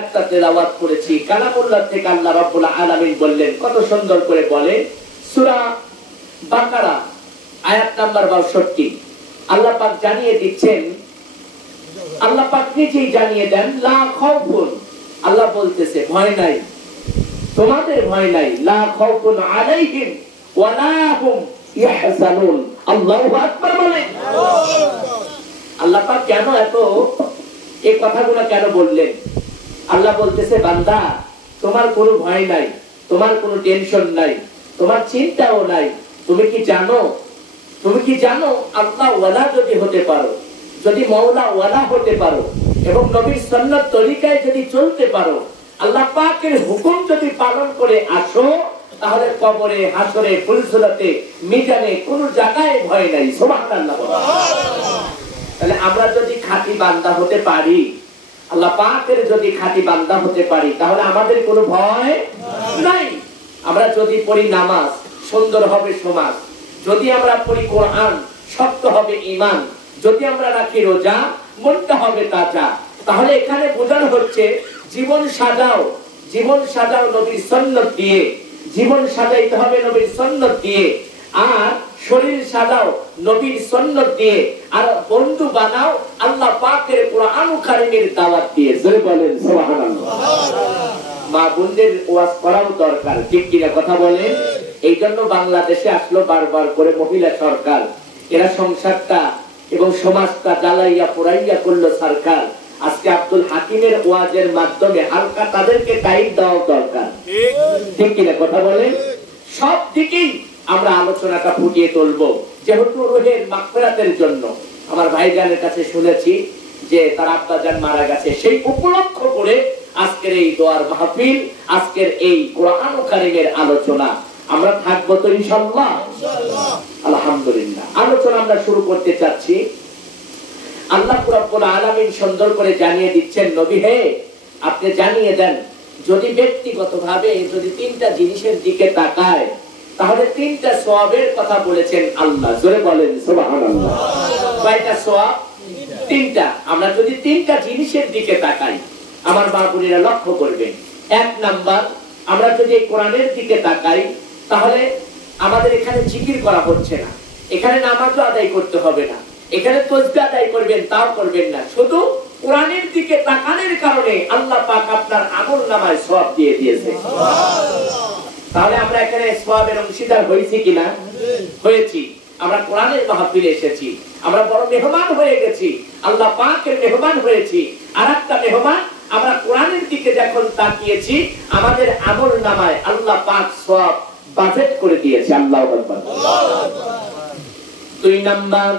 একটা তেলাওয়াত করেছি কালামুল্লাহ থেকে আল্লাহ রাব্বুল আলামিন বললেন, কত সুন্দর করে বলে সূরা বাকারা আয়াত নাম্বার 62। আল্লাহ পাক জানিয়ে দিচ্ছেন, আল্লাহ পাক নিজেই জানিয়ে দেন লা খাউফুন, আল্লাহ বলতেছে ভয় নাই, তোমাদের ভয় নাই, লা খাউফুন আলাইহিম ওয়া লা হুম ইয়াহজানুন। আল্লাহু আকবার বলেন। আল্লাহ পাক কেন এত এই কথাগুলো কেন বললেন? আল্লাহ বলতেছে বান্দা তোমার কোনো ভয় নাই, তোমার কোনো টেনশন নাই, তোমার চিন্তাও নাই। তুমি কি জানো আল্লাহ ওয়ালা যদি হতে পারো, যদি মাওলা ওয়ালা হতে পারো এবং নবীর সুন্নাত তরিকায় যদি চলতে পারো, আল্লাহ পাকের হুকুম যদি পালন করে আসো, তাহলে কবরে, হাসরে, ফুলসুরাতে, মিজানে কোন জায়গায় ভয় নাই। সুবহানাল্লাহ। তাহলে আমরা যদি খাঁটি বান্দা হতে পারি, আল্লাহ পাকের যদি খাঁটি বান্দা হতে পারি, তাহলে আমাদের কোনো ভয় নাই। আমরা যদি পড়ি নামাজ, সুন্দর হবে সমাজ। যদি আমরা পড়ি কোরআন, শক্ত হবে ঈমান। যদি আমরা রাখি রোজা, মনটা হবে তাজা। তাহলে এখানে বোঝানো হচ্ছে জীবন সাজাও নবীর সুন্নাত দিয়ে, জীবন সাজাইতে হবে নবীর সুন্নাত দিয়ে, আর শরীর সাজাও নবীর সুন্নাত দিয়ে, আর বন্ধু বানাও আল্লাহ পাকের কোরআন কারীমের দাওয়াত দিয়ে। জোরে বলেন সুবহানাল্লাহ। মা বোনদের ওয়াজ করাও দরকার, ঠিক কিনা কথা বলেন? এই জন্য বাংলাদেশে আসলো বারবার করে মহিলা সরকার, এরা সংসারটা এবং সমাজটা জ্বালাইয়া পোড়াইয়া করলো সরকার। আজকে আব্দুল হাকিমের ওয়াজের মাধ্যমে হালকা তাদেরকে টাইট দেওয়া দরকার, ঠিক কিনা কথা বলেন? সব দিকেই আমরা আলোচনাটা ফুটিয়ে তুলবো। যেহেতু রুহের মাগফিরাতের জন্য আমার ভাইজানের কাছে শুনেছি যে তার আব্বাজান মারা গেছে, সেই উপলক্ষ করে আজকের এই দোয়ার মাহফিল, আজকের এই কোরআন কারীমের আলোচনা। আমরা থাকবো তো ইনশাআল্লাহ? আলহামদুলিল্লাহ। আলোচনা আমরা শুরু করতে চাচ্ছি। আল্লাহ রাব্বুল আলামিন সুন্দর করে জানিয়ে দিচ্ছেন, নবী হে আপনি জানিয়ে দেন, যদি ব্যক্তিগতভাবে যদি তিনটা জিনিসের দিকে তাকায়, তাহলে তিনটা সওয়াবের কথা বলেছেন আল্লাহ। জোরে বলেন সুবহানাল্লাহ। কয়টা সওয়াব? তিনটা। আমরা যদি তিনটা জিনিসের দিকে তাকাই, আমার মা বোনেরা লক্ষ্য করবেন। এক নাম্বার, আমরা যদি এই কোরআনের দিকে তাকাই, তাহলে আমাদের এখানে জিকির করা হচ্ছে না, এখানে নামাজও আদায় করতে হবে না, এখানে তাসবিহ আদায় করবেন তাও করবেন না, শুধু কোরআনের দিকে তাকানোর কারণে আল্লাহ পাক আপনার আমলনামায় সওয়াব দিয়ে দিয়েছে। তাহলে আমরা এখানে সওয়াবের অংশীদার হয়েছি কিনা? হয়েছি। আমরা কোরআনের মাহফিলে এসেছি, আমরা বড় মেহমান হয়ে গেছি, আল্লাহ পাকের মেহমান হয়েছি। আরেকটা মেহমান, আমরা কোরআনের দিকে যখন তাকিয়েছি, আমাদের আমলনামায় আল্লাহ পাক সওয়াব বাজেট করে দিয়েছে। আল্লাহু আকবার। দুই নাম্বার,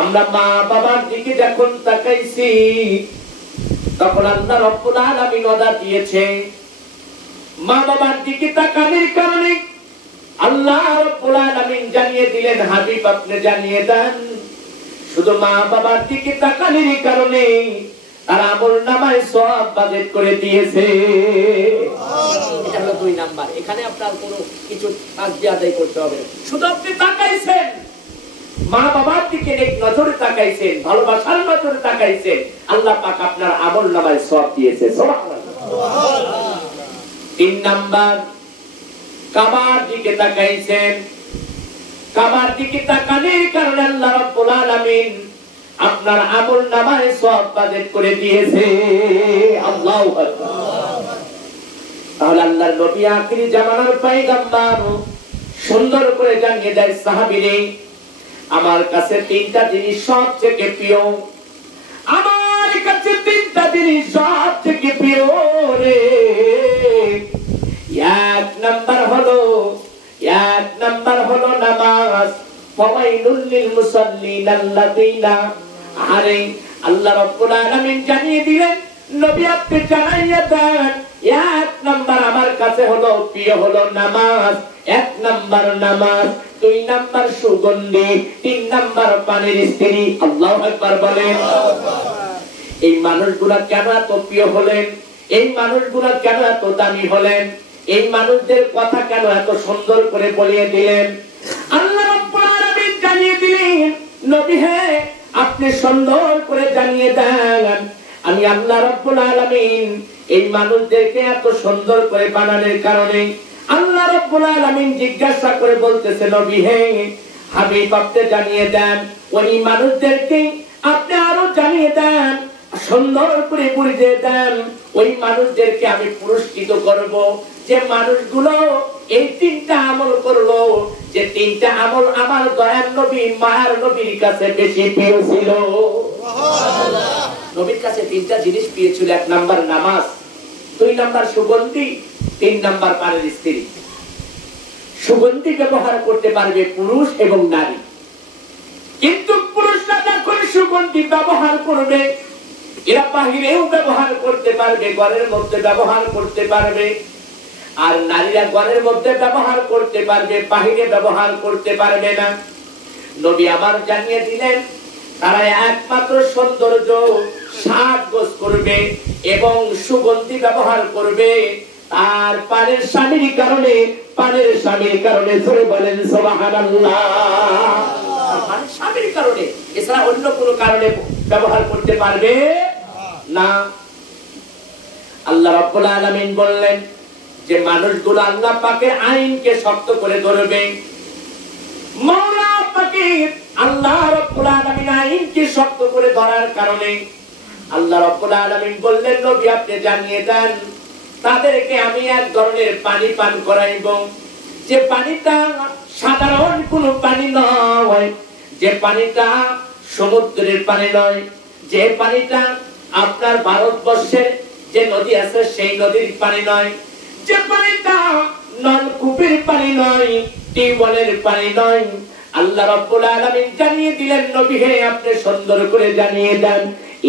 আমরা মা বাবার দিকে যখন তাকাইছি, তখন আল্লাহ রাব্বুল আলামিন ওয়াদা দিয়েছে, মা বাবার দিকে তাকানোর কারণে আল্লাহ রাব্বুল আলামিন জানিয়ে দিলেন, হাবিব আপনি জানিয়ে দেন, শুধু মা বাবার দিকে তাকানোর কারণে তার আমলনামায় সওয়াব বাজেট করে দিয়েছে। এটা হলো দুই নাম্বার। এখানে আপনার কোনো কিছু তাসবিহ আদায় করতে হবে না, শুধু আপনি তাকাইছেন, মা বাবার দিকে এক নজরে তাকাইছেন, ভালোবাসার নজরে তাকাইছেন, আল্লাহ পাক আপনার আমলনামায় সওয়াব দিয়েছে। সুবহানাল্লাহ। তিন নাম্বার, কাবার দিকে তাকাইছেন, কাবার দিকে তাকানোর কারণে আল্লাহ রাব্বুল আলামিন আপনার আমলনামায় সওয়াব বাজেট করে দিয়েছে। আল্লাহু আকবার। তাহলে আল্লাহর নবী আখিরি জামানার পয়গম্বর সুন্দর করে জানিয়ে দেয় সাহাবীরে, আমার কাছে তিনটা জিনিস সবচেয়ে প্রিয়, আমার কাছে তিনটা জিনিস সবচেয়ে প্রিয় রে। এক নাম্বার হলো নামাজ। ফাওয়াইলুল লিল মুসাল্লিন আল্লাযিনা, আরে আল্লাহ রাব্বুল আলামিন জানিয়ে দিলেন, নবী আপনি জানাইয়া দেন, এক নাম্বার আমার কাছে হলো প্রিয় হলো নামাজ। এক নাম্বার নামাজ, দুই নাম্বার সুগন্ধি, তিন নাম্বার পানির স্ত্রী। আল্লাহু আকবার বলেন। এই মানুষগুলা কেন এত প্রিয় হলেন? এই মানুষগুলা কেন এত দামি হলেন? এই মানুষদের কথা কেন এত সুন্দর করে বলিয়ে দিলেন? আল্লাহ রাব্বুল আলামিন জানিয়ে দিলেন, নবী হে আপনি সুন্দর করে জানিয়ে দেন, আমি আল্লাহ রাব্বুল আলামিন এই মানুষদেরকে এত সুন্দর করে বানানোর কারণে আল্লাহ রাব্বুল আলামিন জিজ্ঞাসা করে বলতেছে, নবী হে হাবিব আপনি জানিয়ে দেন, ওই মানুষদেরকে আপনি আরো জানিয়ে দেন, সুন্দর করে বুঝিয়ে দেন, ওই মানুষদেরকে আমি পুরস্কৃত করব যে মানুষগুলো এই তিনটা আমল করলো, যে তিনটা আমল আমার দয়ার নবী মায়ার নবীর কাছে বেশি প্রিয় ছিল। সুবহানাল্লাহ। নবীর কাছে তিনটা জিনিস প্রিয় ছিল, 1 নাম্বার নামাজ, 2 নাম্বার সুগন্ধি, 3 নাম্বার পানের স্ত্রী। সুগন্ধি ব্যবহার করতে পারবে পুরুষ এবং নারী, কিন্তু পুরুষরা যখন সুগন্ধি ব্যবহার করবে এরা বাহিরেও ব্যবহার করতে পারবে, ঘরের মধ্যে ব্যবহার করতে পারবে, আর নারীরা ঘরের মধ্যে ব্যবহার করতে পারবে, বাহিরে ব্যবহার করতে পারবে না। নবী আমার জানিয়ে দিলেন তারা একমাত্র সৌন্দর্য সাজগোজ করবে এবং সুগন্ধি ব্যবহার করবে আর পানের স্বামীর কারণে ধরে বলেন সুবহানাল্লাহ। পানের স্বামীর কারণে, এছাড়া অন্য কোনো কারণে ব্যবহার করতে পারবে না। আল্লাহ রাব্বুল আলামিন বললেন যে মানুষগুলো আল্লাহ পাকের আইনকে শক্ত করে ধরবে, মাওলা পাকের আল্লাহ রাব্বুল আলামিন আইনকে শক্ত করে ধরার কারণে আল্লাহ রাব্বুল আলামিন বললেন, নবী আপনি জানিয়ে দেন তাদেরকে আমি এক ধরনের পানি পান করাইব, যে পানিটা সাধারণ কোনো পানি নয়, যে পানিটা সমুদ্রের পানি নয়, যে পানিটা আপনার ভারতবর্ষের যে নদী আছে সেই নদীর পানি নয়, যে পানিটা নলকূপের পানি নয়, টিউবওয়েলের পানি নয়। আল্লাহ রাব্বুল আলামিন জানিয়ে দিলেন, নবী হে আপনি সুন্দর করে জানিয়ে দেন,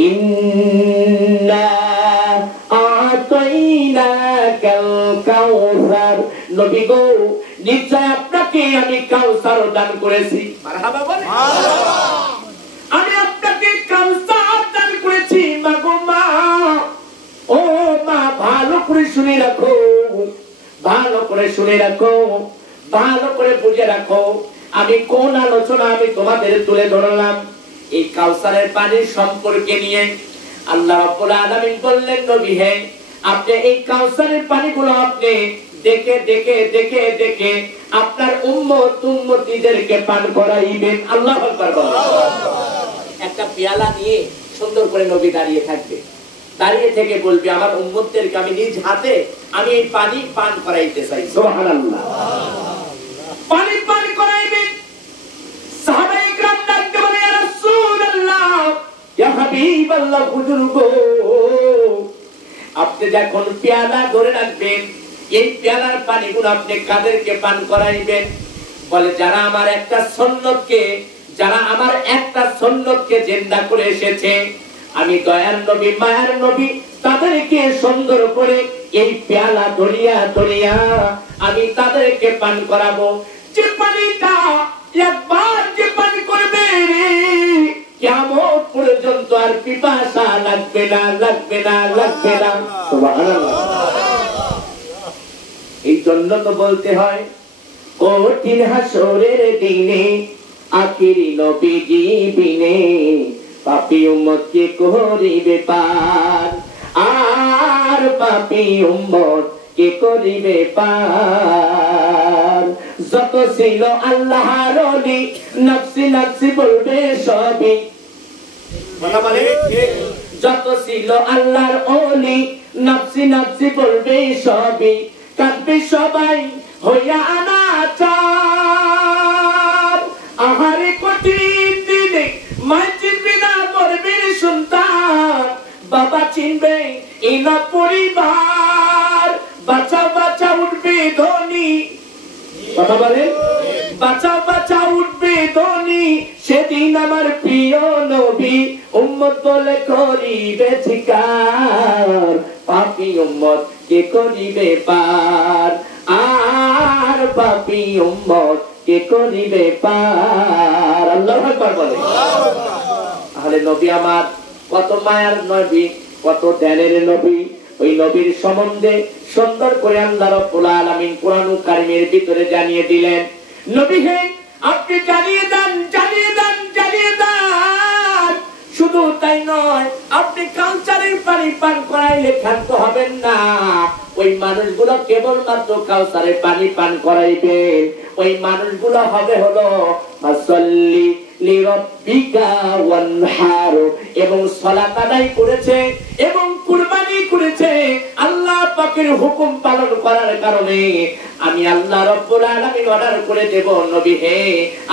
ইন্না আতাইনাকাল কাউসার, নবী গো নিশ্চয় আপনাকে আমি কাউসার দান করেছি। মারহাবা বলেন মারহাবা। আমি আপনাকে কাউসার দান করেছি। মা গো মা, ও মা ভালো করে শুনে রাখো, ভালো করে শুনে রাখো, ভালো করে বুঝে রাখো আমি কোন আলোচনা আমি তোমাদের তুলে ধরলাম। এই কাউসারের পানির সম্পর্কে নিয়ে আল্লাহ রাব্বুল আলামিন বললেন, নবী হে আপনি এই কাউসারের পানিগুলো আপনি দেখে দেখে দেখে দেখে আপনার উম্মতিদেরকে পান করাইবেন। আল্লাহু আকবার বলেন। একটা পেয়ালা নিয়ে সুন্দর করে নবী দাঁড়িয়ে থাকবে, দাঁড়িয়ে থেকে বলবে আমার উম্মতদেরকে আমি নিজ হাতে আমি এই পানি পান করাইতে চাই। সুবহানাল্লাহ। পানি পান করাইবেন। সাহাবায়ে کرام ডাকতে বলে, ইয়া রাসূলুল্লাহ, ইয়া হাবিবাল্লাহ, বুজুর্গ আপনি যখন পেয়ালা ধরে রাখবেন এই পেয়ালার পানিগুলো আপনি কাদেরকে পান করাইবেন? বলে যারা আমার একটা সুন্নতকে জিন্দা করে এসেছে, আমি দয়ার নবী মায়ার নবী তাদেরকে সুন্দর করে এই পেয়ালা ধরিয়া ধরিয়া আমি তাদেরকে পান করাবো। যে পানিটা একবার যে পান করবে কিয়ামত পর্যন্ত আর পিপাসা লাগবে না, লাগবে না, লাগবে না। সুবহানাল্লাহ। এই জন্য তো বলতে হয় কঠিন হাসরের দিনে আখিরি নবীজি বিনে পাপী উম্মত কে করিবে পার, আর পাপী উম্মত কে করিবে পার। যত ছিল আল্লাহর ওলি নফসি নফসি বলবে সবই, যত ছিল আল্লাহর ওলি নফসি নফসি বলবে সবই, কাঁদবে সবাই হইয়া অনাচার। আহারে কঠিন দিনে মা চিনবে না মরবে সন্তান, বাবা চিনবে এই না পরিবার। বাঁচাও বাঁচাও উঠবে ধ্বনি, কথা বলে বাঁচাও বাঁচাও উঠবে ধ্বনি, সেদিন আমার প্রিয় নবী উম্মত বলে করিবে চিৎকার, পাপী উম্মত কে করিবে পার, আর পাপী উম্মত কে করিবে পার। আল্লাহু আকবার বলে। তাহলে নবী আমার কত মায়ার নবী, কত ধ্যানের নবী, ওই নবীর সম্বন্ধে সুন্দর করে আল্লাহ রাব্বুল আলামিন কোরআনুল কারীমের ভিতরে জানিয়ে দিলেন, নবী হে আপনি জানিয়ে দেন, জানিয়ে দেন, জানিয়ে দেন শুধু তাই নয়, আপনি কাউসারের পানি পান করাইলে ক্ষান্ত হবেন না। ওই মানুষগুলো কেবলমাত্র কাউসারের পানি পান করাইবেন। ওই মানুষগুলো হবে হলো ফাসাল্লি লিরাব্বিকা ওয়ানহার, এবং সালাত আদায় করেছে এবং কুরবানি করেছে আল্লাহ পাকের হুকুম পালন করার কারণে। আমি আল্লাহ রাব্বুল আলামিন অর্ডার করে দেব, নবী হে,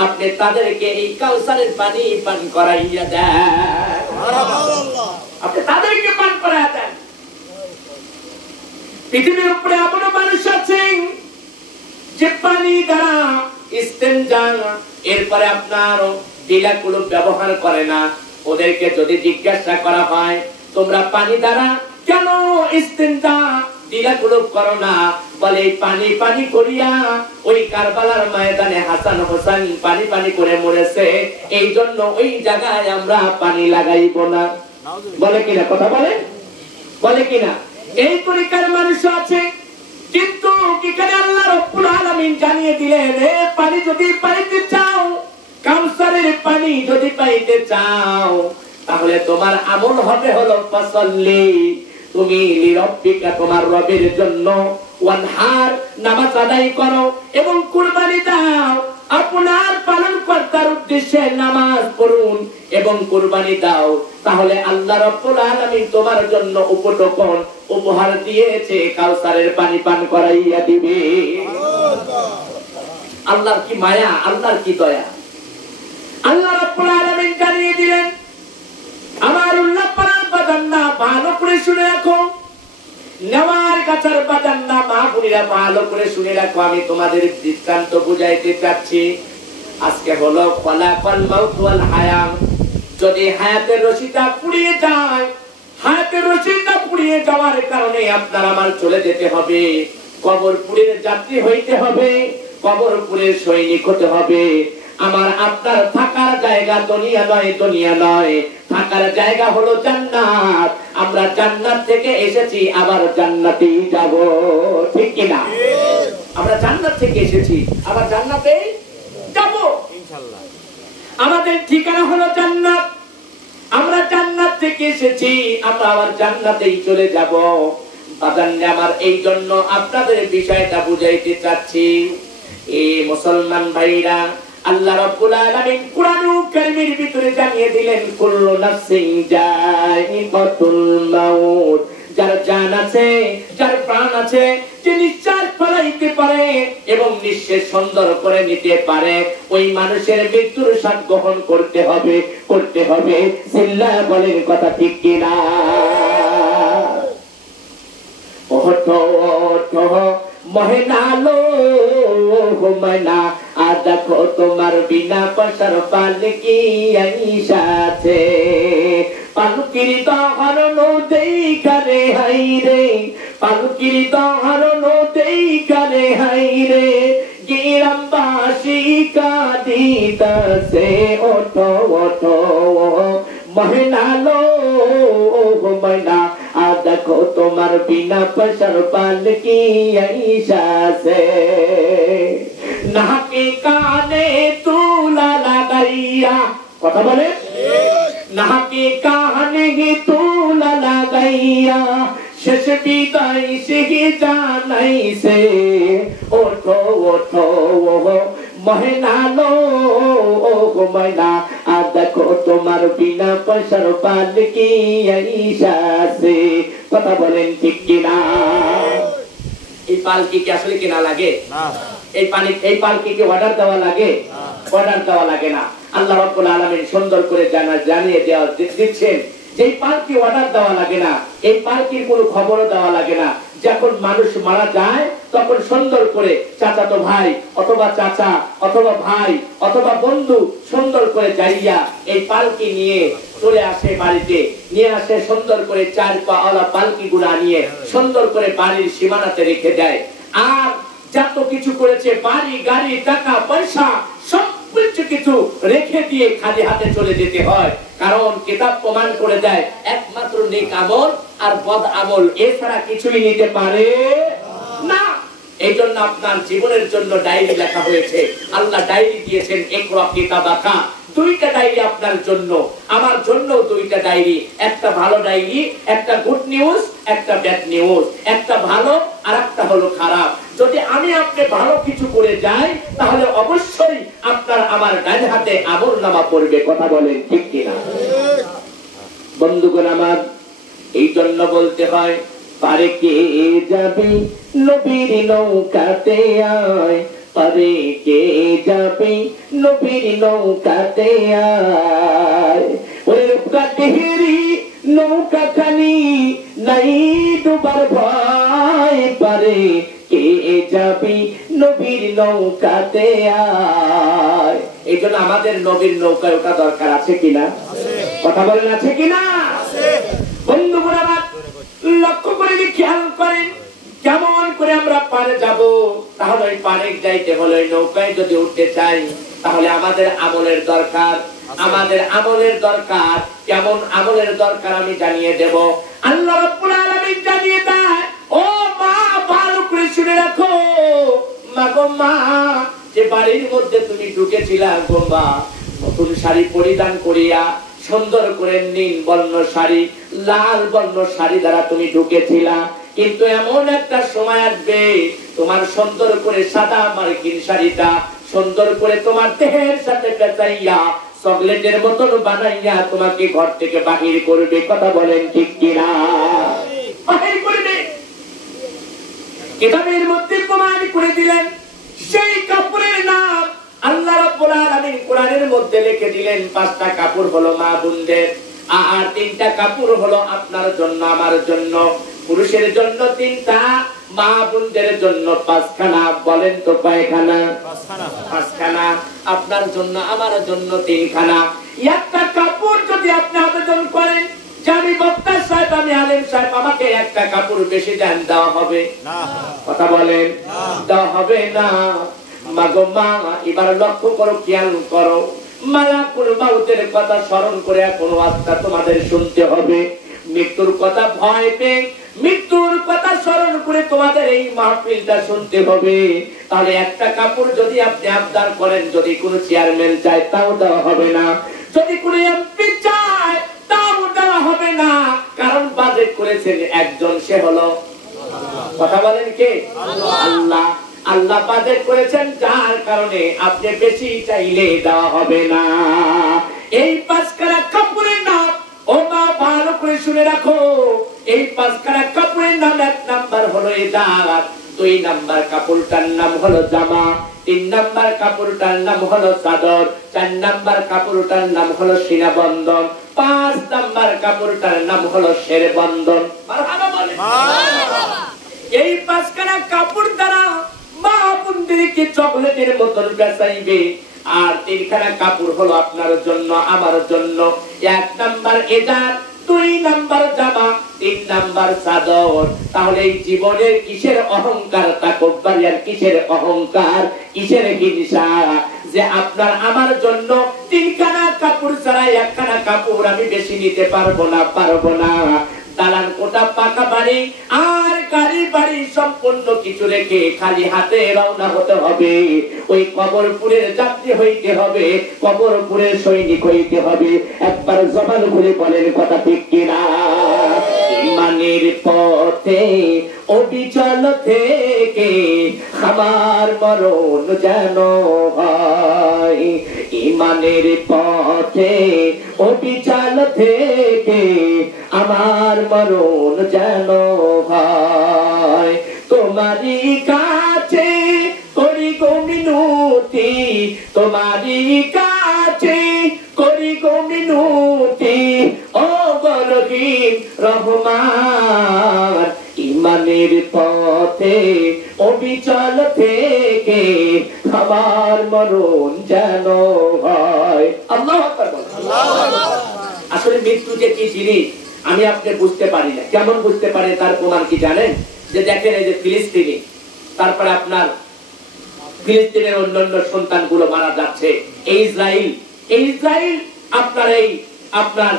আপনি তাদেরকে এই কাউসারের পানি পান করাইয়া দেন। সুবহানাল্লাহ, আপনি তাদেরকে পান করাইয়া দেন। পৃথিবীর উপরে এমন মানুষ আছে যে পানি দ্বারা ইস্তেনজা, এরপরে আপনার ডিলাগুলো ব্যবহার করে না। ওদেরকে যদি জিজ্ঞাসা করা হয়, তোমরা পানি দ্বারা কেন ইস্তেনজা ডিলাগুলো করো না, বলে পানি পানি করিয়া ওই কারবালার ময়দানে হাসান হোসেন পানি পানি করে মরেছে, এই জন্য ওই জায়গায় আমরা পানি লাগাইব না। বলে কিনা? কথা বলে কিনা? এই তরিকার মানুষ আছে, কিন্তু এখানে আল্লাহ রাব্বুল আলামিন জানিয়ে দিলেন, এ পানি যদি পাইতে চাও, কাউসারের পানি যদি পাইতে চাও, তাহলে তোমার আমল হবে হলো ফাসাল্লি, তুমি লিরাব্বিকা, তোমার রবের জন্য, ওয়ানহার, নামাজ আদায় করো এবং কুরবানি দাও। আপনার পালনকর্তার উদ্দেশ্যে নামাজ পড়ুন এবং কুরবানি দাও, তাহলে আল্লাহ রাব্বুল আলামিন তোমার জন্য উপঢৌকন উপহার দিয়েছে, কাউসারের পানি পান করাইয়া দিবে। আল্লাহর কি মায়া, আল্লাহর কি দয়া! আল্লাহ রাব্বুল আলামিন জানিয়ে দিলেন, আমার উল্লাহ পারার বাজান্না ভালো করে শুনে রাখো, নেওয়ার গাছার বাজান্না মা বোনেরা ভালো করে শুনে রাখো। আমি তোমাদের দৃষ্টান্ত বুঝাইতে চাচ্ছি। আজকে হলো খলাকাল মাউত ওয়াল হায়াত। যদি হায়াতের রশিটা পুড়িয়ে যায়, হায়াতের রশিটা পুড়িয়ে যাওয়ার কারণে আপনার আমার চলে যেতে হবে, কবরপুরের যাত্রী হইতে হবে, কবরপুরের সৈনিক হতে হবে। আমার আপনার থাকার জায়গা দুনিয়া নয়, দুনিয়া নয়, থাকার জায়গা হলো জান্নাত। আমরা জান্নাত থেকে এসেছি, আবার জান্নাতেই যাব, ঠিক কিনা? আমরা জান্নাত থেকে এসেছি, আবার জান্নাতেই যাব ইনশাআল্লাহ। আমাদের ঠিকানা হলো জান্নাত, আমরা জান্নাত থেকে এসেছি, আমরা আবার জান্নাতেই চলে যাব। বাজানরে আমার, এই জন্য আপনাদের বিষয়টা বুঝাইতে চাচ্ছি। এই মুসলমান ভাইরা, আল্লাহ রাব্বুল আলামিন কুরআনুল কারীমের ভিতরে জানিয়ে দিলেন, কুল্লু নাফসিন যায়িকাতুল মাউত। যার জান আছে, যার প্রাণ আছে, যে নিঃশ্বাস ফেলাইতে পারে এবং নিঃশ্বাস সুন্দর করে নিতে পারে, ওই মানুষের মৃত্যুর স্বাদ গ্রহণ করতে হবে, করতে হবে। সিল্লাহ বলেন কথা ঠিক কিনা? ওঠো ওঠো মহেনালো ঘুমানা, আর দেখো তোমার বিনা পয়সার পালকি আইসাছে। পালকির দহরণ দেইখারে হাইরে, পালকির দহরণ দেইখারে হাইরে, গ্রামবাসী কাঁদিতাছে। ওঠো ওঠো মহেনালো ঘুমানা, আর দেখো তোমার বিনা পয়সার পালকি আইসাছে। নাকে কানে তুলা লাগাইয়া, কথা বলে, নাকে কানে তুলা লাগাইয়া, শেষ বিদায় সে জানাইছে। ওঠো ওঠো মহেনালো ঘুমাইনা, আর দেখো তোমার বিনা পয়সার পালকি আইসাছে। কথা বলেন ঠিক কিনা? এই পালকি কি আসলে কেনা লাগে? এই এই পালকি কি অর্ডার দেওয়া লাগে? অর্ডার দেওয়া লাগে না। আল্লাহ রাব্বুল আলামিন সুন্দর করে জানিয়ে দেওয়া দিচ্ছেন যে এই পালকি অর্ডার দেওয়া লাগে না, এই পালকির কোনো খবরও দেওয়া লাগে না। যখন মানুষ মারা যায়, তখন সুন্দর করে চাচাতো ভাই অথবা চাচা অথবা ভাই অথবা বন্ধু সুন্দর করে যাইয়া এই পালকি নিয়ে চলে আসে বাড়িতে, নিয়ে আসে সুন্দর করে 4 পাওয়ালা পালকি গুলা নিয়ে সুন্দর করে বাড়ির সীমানাতে রেখে দেয়। আর যত কিছু করেছে, বাড়ি গাড়ি টাকা পয়সা সব কিছু রেখে দিয়ে খালি হাতে চলে যেতে হয়। কারণ কিতাব প্রমাণ করে দেয়, একমাত্র নেক আমল আর বদ আমল এছাড়া কিছুই নিতে পারে না। এই জন্য আপনার জীবনের জন্য ডায়েরি লেখা হয়েছে। আল্লাহ ডায়েরি দিয়েছেন, ইকরা কিতাবাকা দুইটা ডায়েরি আপনার জন্য, আমার জন্য দুইটা ডায়েরি, একটা ভালো ডায়েরি, একটা গুড নিউজ, একটা ব্যাড নিউজ, একটা ভালো আর একটা হলো খারাপ। যদি আমি আপনি ভালো কিছু করে যাই তাহলে অবশ্যই আপনার আমার ডান হাতে আমলনামা পড়বে। কথা বলেন ঠিক কিনা? বন্ধুগণ আমার, এই জন্য বলতে হয়, পারে কে যাবি নবীর নৌকাতে আয়, পারে কে যাবি নবীর নৌকাতে আয়। ওরে রূপকা তেহেরি নৌকা খানি নাই ডুবার ভয়, পারে কে যাবি নবীর নৌকাতে আয়। এই জন্য আমাদের নবীর নৌকায় ওটা দরকার আছে কিনা? কথা বলেন আছে কিনা? বন্ধুগণ আমার, লক্ষ্য করে খেয়াল করেন কেমন করে আমরা পারে যাব। তাহলে ওই পারে যাইতে হলে ওই নৌকায় যদি উঠতে চাই তাহলে আমাদের আমলের দরকার। আমাদের আমলের দরকার, কেমন আমলের দরকার আমি জানিয়ে দেব। আল্লাহ রাব্বুল আলামিন জানিয়ে দেয়, ও মা ভালো করে শুনে রাখো, মা গো মা, যে বাড়ির মধ্যে তুমি ঢুকেছিলা গো মা, নতুন শাড়ি পরিধান করিয়া সুন্দর করে নীল বর্ণ শাড়ি, লাল বর্ণ শাড়ি দ্বারা তুমি ঢুকেছিলা, কিন্তু এমন একটা সময় আসবে তোমার সুন্দর করে সাদা মার্কিন শাড়িটা সুন্দর করে তোমার দেহের সাথে পেঁচাইয়া চকলেটের মতন বানাইয়া তোমাকে ঘর থেকে বাহির করবে। কথা বলেন ঠিক কিনা? বাহির করবে। কিতাবের মধ্যে প্রমাণ করে দিলেন সেই কাপড়ের নাম আল্লাহ রাব্বুল আলামিন কোরআনের মধ্যে লিখে দিলেন। 5টা কাপড় হলো মা বোনদের, আর 3টা কাপড় হলো আপনার জন্য আমার জন্য। পুরুষের জন্য 3টা, মা বোনদের জন্য 5খানা। বলেন তো কয়খানা? 5খানা। আপনার জন্য আমার জন্য 3খানা। একটা কাপড় যদি আপনি আবেদন করেন যে আমি বক্তা সাহেব, আমি আলেম সাহেব, আমাকে একটা কাপড় বেশি দেন, দেওয়া হবে না? কথা বলেন, দেওয়া হবে না। মাগো মা, এবার লক্ষ্য করো, খেয়াল করো, মালাকুল মাউতের কথা স্মরণ করে কোনো আত্মা তোমাদের শুনতে হবে। মৃত্যুর কথা ভয় পেয়ে মৃত্যুর কথা স্মরণ করে তোমাদের এই মাহফিলটা শুনতে হবে। তাহলে একটা কাপড় যদি আপনি আবদার করেন, যদি কোনো চেয়ারম্যান চায় তাও দেওয়া হবে না, যদি কোনো এমপি চায় তাও দেওয়া হবে না, কারণ বাজেট করেছেন একজন, সে হলো, কথা বলেন কে? আল্লাহ। আল্লাহ বাজেট করেছেন, যার কারণে আপনি বেশি চাইলে দেওয়া হবে না। এই 5খানা কাপড়ের নাম, ও মা ভালো করে শুনে রাখো, এই 5খানা কাপড়ের নাম, 1 নাম্বার হলো ইজার, 2 নাম্বার কাপড়টার নাম হলো জামা, 3 নাম্বার কাপড়টার নাম হলো চাদর, 4 নাম্বার কাপড়টার নাম হলো সিনাবন্ধন, 5 নাম্বার কাপড়টার নাম হলো শেরবন্ধন। মারহাবা বলেন। এই 5খানা কাপড় দ্বারা মা বোনদেরকে চকলেটের মতন বেচাইবে। আর 3খানা কাপড় হলো আপনার জন্য আমার জন্য। 1 নাম্বার ইজার, 2 নাম্বার জামা, 3 নাম্বার চাদর। তাহলে এই জীবনের কিসের অহংকার, তাকব্বুরিয়ার কিসের অহংকার, কিসের হিংসা যে আপনার আমার জন্য 3খানা কাপড় ছাড়া 1খানা কাপড় আমি বেশি নিতে পারবো না, পারবো না। দালান কোটা, পাকা বাড়ি আর গাড়ি বাড়ি সম্পূর্ণ কিছু রেখে খালি হাতে রওনা হতে হবে। ওই কবরপুরের যাত্রী হইতে হবে, কবরপুরের সৈনিক হইতে হবে। একবার জবান খুলে বলেন কথা ঠিক কিনা? ইমানের পথে অবিচল থেকে আমার মরণ যেন হয়, ইমানের পথে অবিচল থেকে আমার মরণ যেন হয়। তোমারই কাছে করি গো মিনতি, তোমারই কাছে করি গো মিনতি, ও রহিম রহমান, ইমানের পথে অবিচল থেকে আমার মরণ যেন হয়। আল্লাহু আকবার। আসলে মৃত্যু যে কি জিনিস আমি আপনি বুঝতে পারি না। কেমন বুঝতে পারে তার প্রমাণ কি জানেন? যে দেখেন এই যে ফিলিস্তিনি, তারপরে আপনার ফিলিস্তিনের অন্যান্য সন্তানগুলো মারা যাচ্ছে, ইসরায়েল আপনার এই আপনার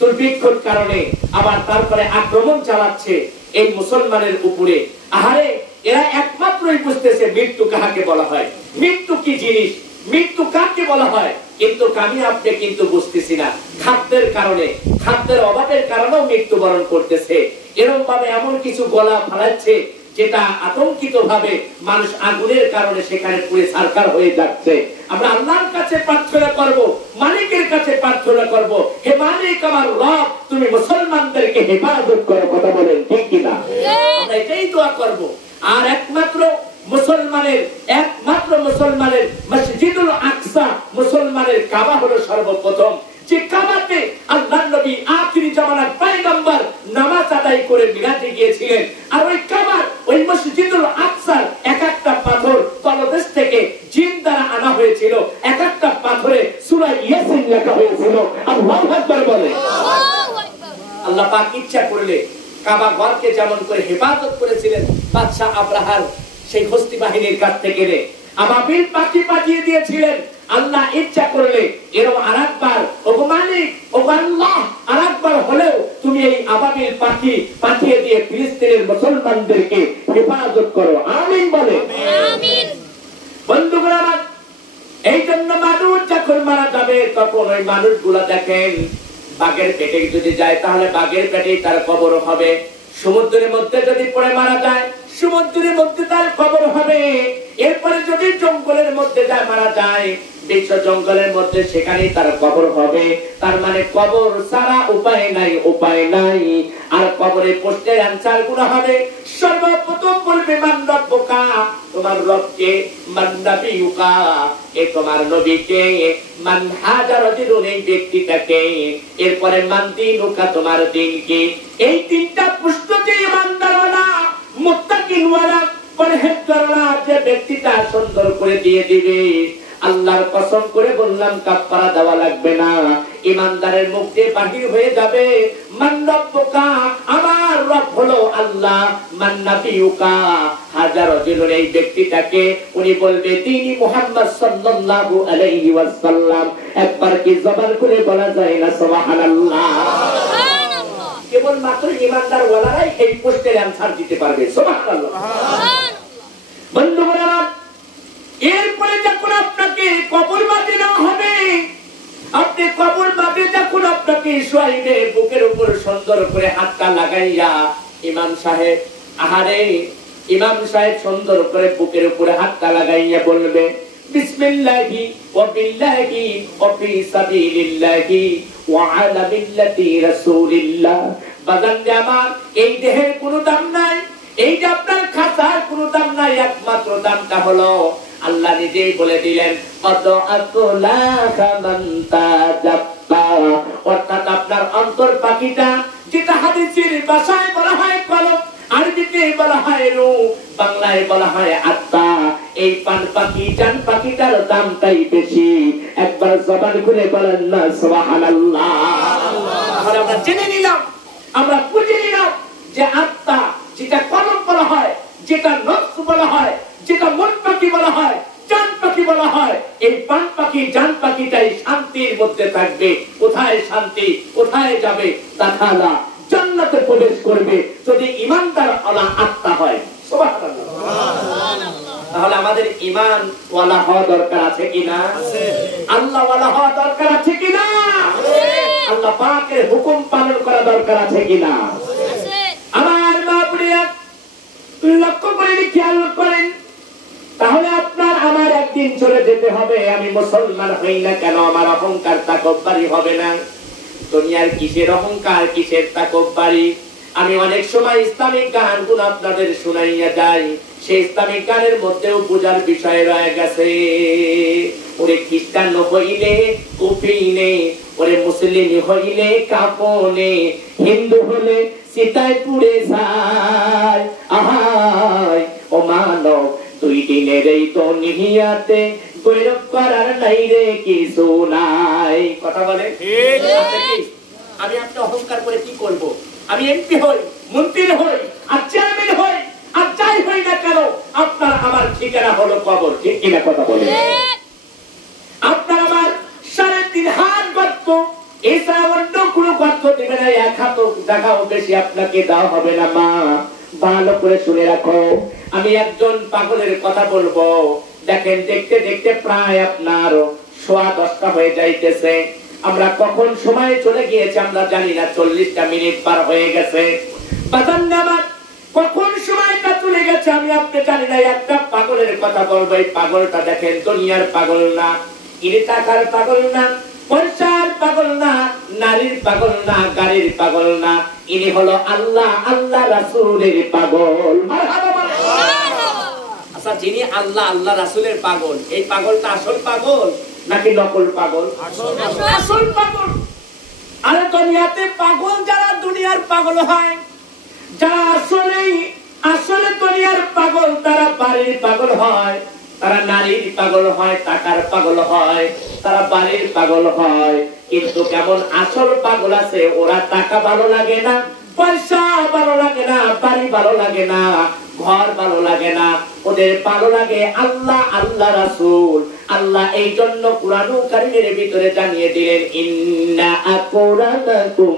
দুর্ভিক্ষর কারণে আবার তারপরে আক্রমণ চালাচ্ছে এই মুসলমানের উপরে। আহারে, এরা একমাত্রই বুঝতেছে মৃত্যু কাকে বলা হয়, মৃত্যু কি জিনিস, মৃত্যু কাকে বলা হয়। কিন্তু আমি আপনি কিন্তু বুঝতেছি না, খাদ্যের কারণে, খাদ্যের অভাবের কারণেও মৃত্যুবরণ করতেছে। এরকম ভাবে এমন কিছু গলা ফালাচ্ছে যেটা আতঙ্কিত ভাবে মানুষ আগুনের কারণে সেখানে পুড়ে ছারখার হয়ে যাচ্ছে। আমরা আল্লাহর কাছে প্রার্থনা করব, মালিকের কাছে প্রার্থনা করব, হে মালিক আমার রব, তুমি মুসলমানদেরকে হেফাজত করো। কথা বলেন ঠিক কিনা? আমরা এটাই দোয়া করব। আর একমাত্র মুসলমানের মসজিদুল আকসা, মুসলমানের কাবা হলো সর্বপ্রথম, যে কাবাতে আল্লাহর নবী আখিরি জামানার পয়গম্বর নামাজ আদায় করে মিরাজে গিয়েছিলেন। আর ওই কাবার, ওই মসজিদুল আকসার এক একটা পাথর তলদেশ থেকে জিন দ্বারা আনা হয়েছিল, এক একটা পাথরে সূরা ইয়াসিন লেখা হয়েছিল। আল্লাহু আকবার বলে। আল্লাহ পাক ইচ্ছা করলে কাবা ঘরকে যেমন করে হেফাজত করেছিলেন বাদশা আব্রাহার সেই হস্তি বাহিনীর কাছ থেকে আবাবিল পাখি পাঠিয়ে দিয়েছিলেন, আল্লাহ ইচ্ছা করলে এরকম আরেকবার, ওগো মালিক, ওগো আল্লাহ, আরেকবার হলেও তুমি এই আবাবিল পাখি পাঠিয়ে দিয়ে ফিলিস্তিনের মুসলমানদেরকে হেফাজত করো। আমিন বলে। আমিন। বন্ধুগণ আমার, এই জন্য মানুষ যখন মারা যাবে তখন ওই মানুষগুলো দেখেন বাঘের পেটে যদি যায় তাহলে বাঘের পেটেই তার কবর হবে। সমুদ্রের মধ্যে যদি পড়ে মারা যায় সমুদ্রের মধ্যে তার কবর হবে। এরপরে যদি জঙ্গলের মধ্যে যায় মারা যায়, বিশ্ব জঙ্গলের মধ্যে সেখানেই তার কবর হবে। তার মানে কবর ছাড়া উপায় নাই, উপায় নাই। আর কবরে প্রশ্নের অ্যানসার গুলো হবে, সর্বপ্রথম বলবে মান রব্বুকা, তোমার রবকে, মান নাবিয়ুকা, এ তোমার নবীকে, মান হাজা রাজুলুন, এই ব্যক্তিটাকে, এরপরে মান দীনুকা, তোমার দিন কি। এই তিনটা প্রশ্ন যে ইমানদারওয়ালা, মুত্তাকিনওয়ালা, পরহেজগারওয়ালা যে ব্যক্তিটা সুন্দর করে দিয়ে দিবে, আল্লাহর কসম করে বললাম কাফারা দেওয়া লাগবে না। ইমানদারের মুখ দিয়ে বাহির হয়ে যাবে, মান রব্বুকা, আমার রব হলো আল্লাহ, মান নাবিয়ুকা, হাজার রাজুলুন, এই ব্যক্তিটাকে। উনি বলবে তিনি মুহাম্মদ সাল্লাল্লাহু আলাইহি ওয়াসাল্লাম। একবার কি জবান করে বলা যায় না সুবহানাল্লাহ? সুবহানাল্লাহ। কেবল মাত্র ইমানদার ওয়ালারাই এই প্রশ্নের অ্যানসার দিতে পারবে। সুবহানাল্লাহ। বন্ধুরা, এরপরে যখন আপনাকে কবর মাঝে নেওয়া হবে, আপনি কবর মাঝে যখন আপনাকে শোয়াইবে, বুকের উপর সুন্দর করে হাতটা লাগাইয়া ইমাম সাহেব, আহারে ইমাম সাহেব সুন্দর করে বুকের উপরে হাতটা লাগাইয়া বলবে বিসমিল্লাহি ওয়া বিল্লাহি ওয়া ফি সাবিলিল্লাহি ওয়া আলা মিল্লাতি রাসূলিল্লাহ। বাজান আমার, এই দেহের কোনো দাম নাই, এই যে আপনার খাতার কোনো দাম নাই, একমাত্র দামটা হলো আল্লাহ নিজেই বলে দিলেন কদ আকলা কামান্তা জাপ্পা, অর্থাৎ আপনার অন্তর পাখিটা, যেটা হাদিসের ভাষায় বলা হয় কলব, আরবিতে বলা হয় রূহ, বাংলায় বলা হয় আত্মা। এই পান পাখি, জান পাখিটার দামটাই বেশি। একবার জবান খুলে বলেন না সুবহানাল্লাহ। তাহলে আমরা জেনে নিলাম, আমরা বুঝে নিলাম যে আত্মা, যেটা কলব বলা হয়, যেটা নফস বলা হয়, যেটা মন পাখি বলা হয়, জান পাখি বলা হয়, এই পান পাখি, জান পাখিটাই শান্তির মধ্যে থাকবে। কোথায় শান্তি, কোথায় যাবে? তাআলা জান্নাতে প্রবেশ করবে যদি ইমানদার ওয়ালা আত্মা হয়। সুবহানাল্লাহ। তাহলে আমাদের ঈমান ওয়ালা হওয়া দরকার আছে কিনা? আছে। আল্লাহ ওয়ালা হওয়া দরকার আছে কিনা? আছে। আল্লাহ পাকের হুকুম পালন করা দরকার আছে কিনা? আছে। আমার বাপরিয়া লক্ষ্য করে খেয়াল করেন, তাহলে আপনার আমার একদিন চলে যেতে হবে। আমি মুসলমান হই না কেন আমার অহংকার তাকব্বুরি হবে না। দুনিয়ার কিসের অহংকার, কিসের তাকব্বুরি? আমি অনেক সময় ইসলামিক গানগুলো আপনাদের শুনাইয়া যাই, সেই ইসলামিক গানের মধ্যেও পূজার বিষয় রয়ে গেছে। ওরে খ্রিস্টান হইলে কুফিনে, ওরে মুসলিম হইলে কাফনে, হিন্দু হলে সীতায় পুড়ে যায়। আহাই ও মানব, দুই দিনের এই তো নিহিয়াতে গৈরব করার নাই রে কিছু নাই। কথা বলে ঠিক আছে কি? আমি আপনি অহংকার করে কি করব? আমি এমপি হই, মন্ত্রী হই, আর চেয়ারম্যান হই, আর যাই হই না কেন, আপনার আমার ঠিকানা হলো কবর। ঠিক কিনা কথা বলে? আপনার আমার 3.5 হাত গর্ত, এছাড়া অন্য কোনো গর্ত দেবে না। 1 হাত জায়গাও বেশি আপনাকে দেওয়া হবে না। মা, ভালো করে শুনে রাখো, আমি একজন পাগলের কথা বলবো। দেখেন, দেখতে দেখতে প্রায় আপনার 10:15 হয়ে যাইতেছে। আমরা কখন সময় চলে গিয়েছে আমরা জানি না, 40টা মিনিট পার হয়ে গেছে। বাজান নামাজ কখন সময়টা চলে গেছে আমি আপনি জানি না। একটা পাগলের কথা বলবো, এই পাগলটা দেখেন দুনিয়ার পাগল না, ইনি টাকার পাগল না, পয়সার পাগল না, নারীর পাগল না, গাড়ির পাগল না, ইনি হলো আল্লাহ আল্লাহ রাসূলের পাগল। আচ্ছা, যিনি আল্লাহ আল্লাহ রাসূলের পাগল, এই পাগলটা আসল পাগল নাকি নকল পাগল? আসল পাগল। আরে দুনিয়াতে পাগল যারা দুনিয়ার পাগল হয়, যারা আসলে দুনিয়ার পাগল, তারা বাড়ির পাগল হয়, তারা নারীর পাগল হয়, টাকার পাগল হয়, তারা বাড়ির পাগল হয়। কিন্তু কেমন আসল পাগল আছে, ওরা টাকা ভালো লাগে না, পয়সা ভালো লাগে না, বাড়ি ভালো লাগে না, ঘর ভালো লাগে না, ওদের ভালো লাগে আল্লাহ আল্লাহ রাসূল। আল্লাহ এই জন্য কুরআনুল কারীমের ভিতরে জানিয়ে দিলেন, ইন্না আকরামাকুম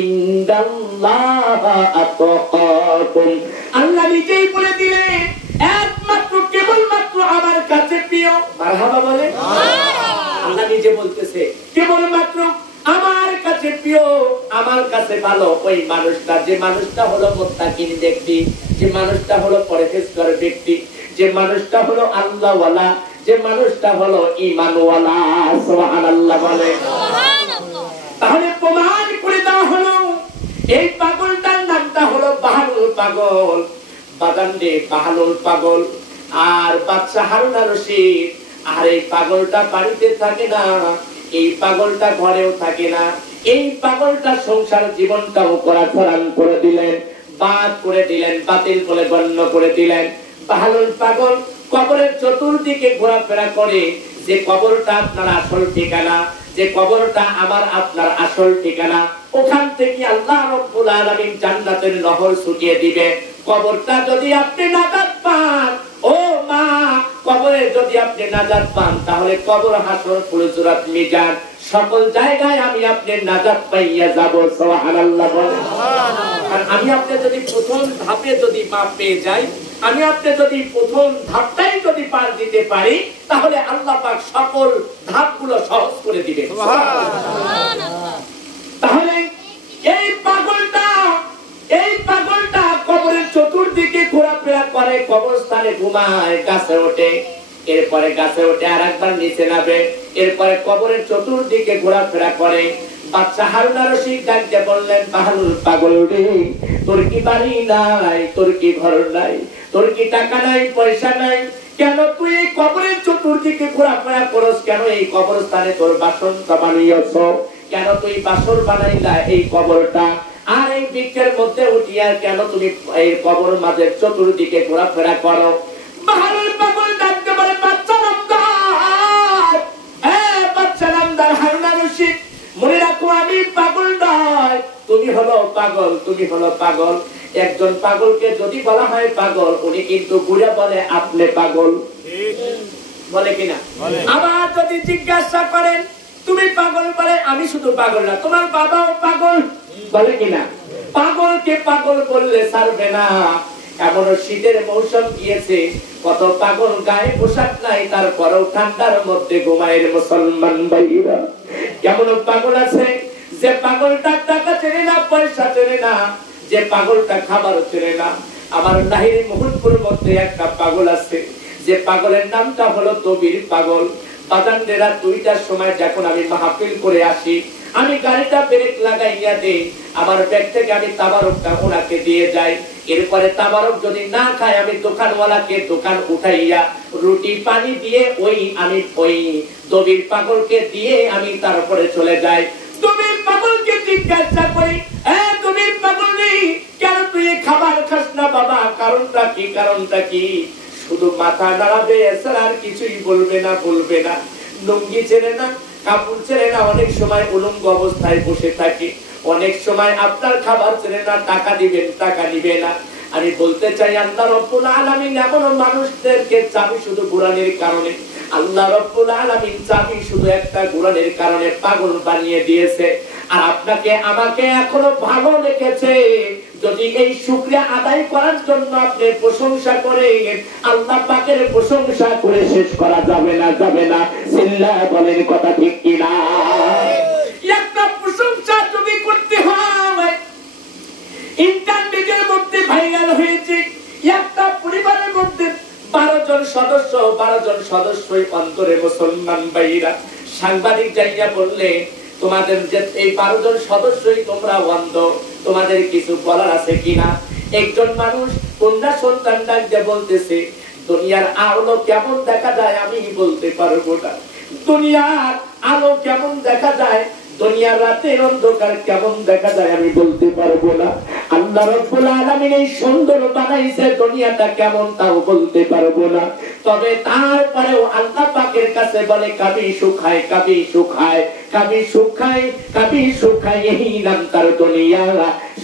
ইনদাল্লাহি আতকাকুম। আল্লাহ নিজেই বলে দিলেন একমাত্র কেবলমাত্র আমার কাছে প্রিয়, মারহাবা বলে আল্লাহ নিজে বলতেছে, কেবলমাত্র আমার কাছে প্রিয়, আমার কাছে ভালো ওই মানুষটা, যে মানুষটা হলো মুত্তাকিন ব্যক্তি, যে মানুষটা হলো পরহেজগার ব্যক্তি, যে মানুষটা হলো আল্লাহওয়ালা, যে মানুষটা হলো ঈমানওয়ালা। সুবহানাল্লাহ বলে। তাহলে প্রমাণ করে দেওয়া হলো এই পাগলটার নামটা হলো বাহলুল পাগল। বাগানে বাহলুল পাগল আর বাদশা হারুন আর রশিদ। আর এই পাগলটা বাড়িতে থাকে না, এই পাগলটা ঘরেও থাকে না, এই পাগলটা সংসার জীবনটাও করাছাড়ান করে দিলেন, বাদ করে দিলেন, বাতিল করে গণ্য করে দিলেন। বাহলুল পাগল কবরের চতুর্দিকে ঘোরাফেরা করে, যে কবরটা আপনার আসল ঠিকানা, যে কবরটা আমার আপনার আসল ঠিকানা, ওখান থেকে আল্লাহ রাব্বুল আলামিন জান্নাতের নহর ছুটিয়ে দিবে। কবরটা যদি আপনি নাজাত পান, ও মা, কবরে যদি আপনি নাজাত পান, তাহলে কবর, হাসর, ফুলসিরাত, মিজান সকল জায়গায় আমি আপনি নাজাত পাইয়া যাব। সুবহানাল্লাহ বলে। আর আমি আপনি যদি প্রথম ধাপে যদি মাপ পেয়ে যাই, আমি আপনি যদি প্রথম ধাপটাই যদি পার দিতে পারি, তাহলে আল্লাহ পাক সকল ধাপগুলো সহজ করে দিবেন। সুবহানাল্লাহ। তাহলে এই পাগলটা কবরের চতুর্দিকে ঘোরাফেরা করে, কবরস্থানে ঘুমায়, গাছে ওঠে, এরপরে গাছে ওঠে আর একবার নিচে নামে, এরপরে কবরের চতুর্দিকে ঘোরাফেরা করে। বাদশা হারুন আর রশিদ ডাকতে বললেন, বাহলুল পাগল রে, তোর কি বাড়ি নাই, তোর কি ঘর নাই, তোর কি টাকা নাই, পয়সা নাই, কেন তুই এই কবরের চতুর্দিকে ঘোরাফেরা করস? কেন এই কবরস্থানে তোর বাসন বানাইয়াছ? কেন তুই বাসর বানাইলা এই কবরটা? আর এই বৃক্ষের মধ্যে উঠিয়া কেন তুমি এই কবর মাঝে চতুর্দিকে ঘোরাফেরা করো? বাহলুল পাগল ডাকতে বলে, বাচ্চা নামদার, বাচ্চা নামদার হারুন আর রশিদ, মনে রাখো আমি পাগল নয়, তুমি হলো পাগল, তুমি হলো পাগল। একজন পাগলকে যদি বলা হয় পাগল, উনি কিন্তু ঘুরে বলে আপনি পাগল, বলে কিনা? আবার যদি জিজ্ঞাসা করেন তুমি পাগল, বলে আমি শুধু পাগল না, তোমার বাবাও পাগল, বলে কিনা? পাগলকে পাগল বললে ছাড়বে না। এমন শীতের মৌসুম গিয়েছে, কত পাগল গায়ে পোশাক নাই, তারপরেও ঠান্ডার মধ্যে ঘুমায় মুসলমান ভাইরা। কেমন পাগল আছে যে পাগলটা টাকা চেনে না, পয়সা চেনে না, যে পাগলটা খাবার চেনে না। আমার লাহিড়ী মুহুরপুর মধ্যে একটা পাগল আছে, যে পাগলের নামটা হলো তবির পাগল। বাজানদের রাত 2টার সময় যখন আমি মাহফিল করে আসি, আমি গাড়িটা ব্রেক লাগাইয়া দেই, আমার ব্যাগ থেকে আমি তাবারকটা ওনাকে দিয়ে যাই। এরপরে তাবারক যদি না খায়, আমি দোকানওয়ালাকে দোকান উঠাইয়া রুটি পানি দিয়ে আমি ওই তবির পাগলকে দিয়ে আমি তারপরে চলে যাই। তবির পাগলকে জিজ্ঞাসা করি, তবির পাগল নেই, কেন তুই খাবার খাস না বাবা? কারণটা কি? কারণটা কি? শুধু মাথা নাড়াবে, এছাড়া আর কিছুই বলবে না, বলবে না। লুঙ্গি ছেড়ে না, কাপড় ছেড়ে না, অনেক সময় উলঙ্গ অবস্থায় বসে থাকে, অনেক সময় আপনার খাবার ছেড়ে না, টাকা দিবেন, টাকা নিবে না। আমি বলতে চাই, আল্লাহ রাব্বুল আলামিন এমন মানুষদেরকে চাবি শুধু কোরআনের কারণে, আল্লাহ রাব্বুল আলামিন চাবি শুধু একটা কোরআনের কারণে পাগল বানিয়ে দিয়েছে। আর আপনাকে আমাকে এখনো ভালো লেগেছে যদি এই শুকরিয়া আদায় করার জন্য আপনি প্রশংসা করেন, আল্লাহ পাকের প্রশংসা করে শেষ করা যাবে না, যাবে না। চিল্লায় বলেন কথা ঠিক কিনা? একটা প্রশংসা যদি করতে হয়, ইন্টারনেটের মধ্যে ভাইরাল হয়েছে একটা পরিবারের মধ্যে 12 জন সদস্যই অন্তরে মুসলমান ভাইরা। সাংবাদিক যাইয়া বললে, তোমাদের যে এই 12 জন সদস্যই তোমরা অন্ধ, তোমাদের কিছু বলার আছে কিনা? একজন মানুষ কন্যা সন্তান ডাকতে বলতেছে, দুনিয়ার আলো কেমন দেখা যায় আমি বলতে পারবো না, দুনিয়ার আলো কেমন দেখা যায়, দুনিয়ার রাতের অন্ধকার কেমন দেখা যায় আমি বলতে পারবো না। আল্লাহ রাব্বুল আলামিন এই সুন্দর বানাইছে, দুনিয়াটা কেমন তাও বলতে পারবো না। তবে তারপরেও আল্লাহ পাকের কাছে বলে, কবি সুখায় কবি সুখায় কবি সুখায় কবি সুখায়, এই নাম তার দুনিয়া।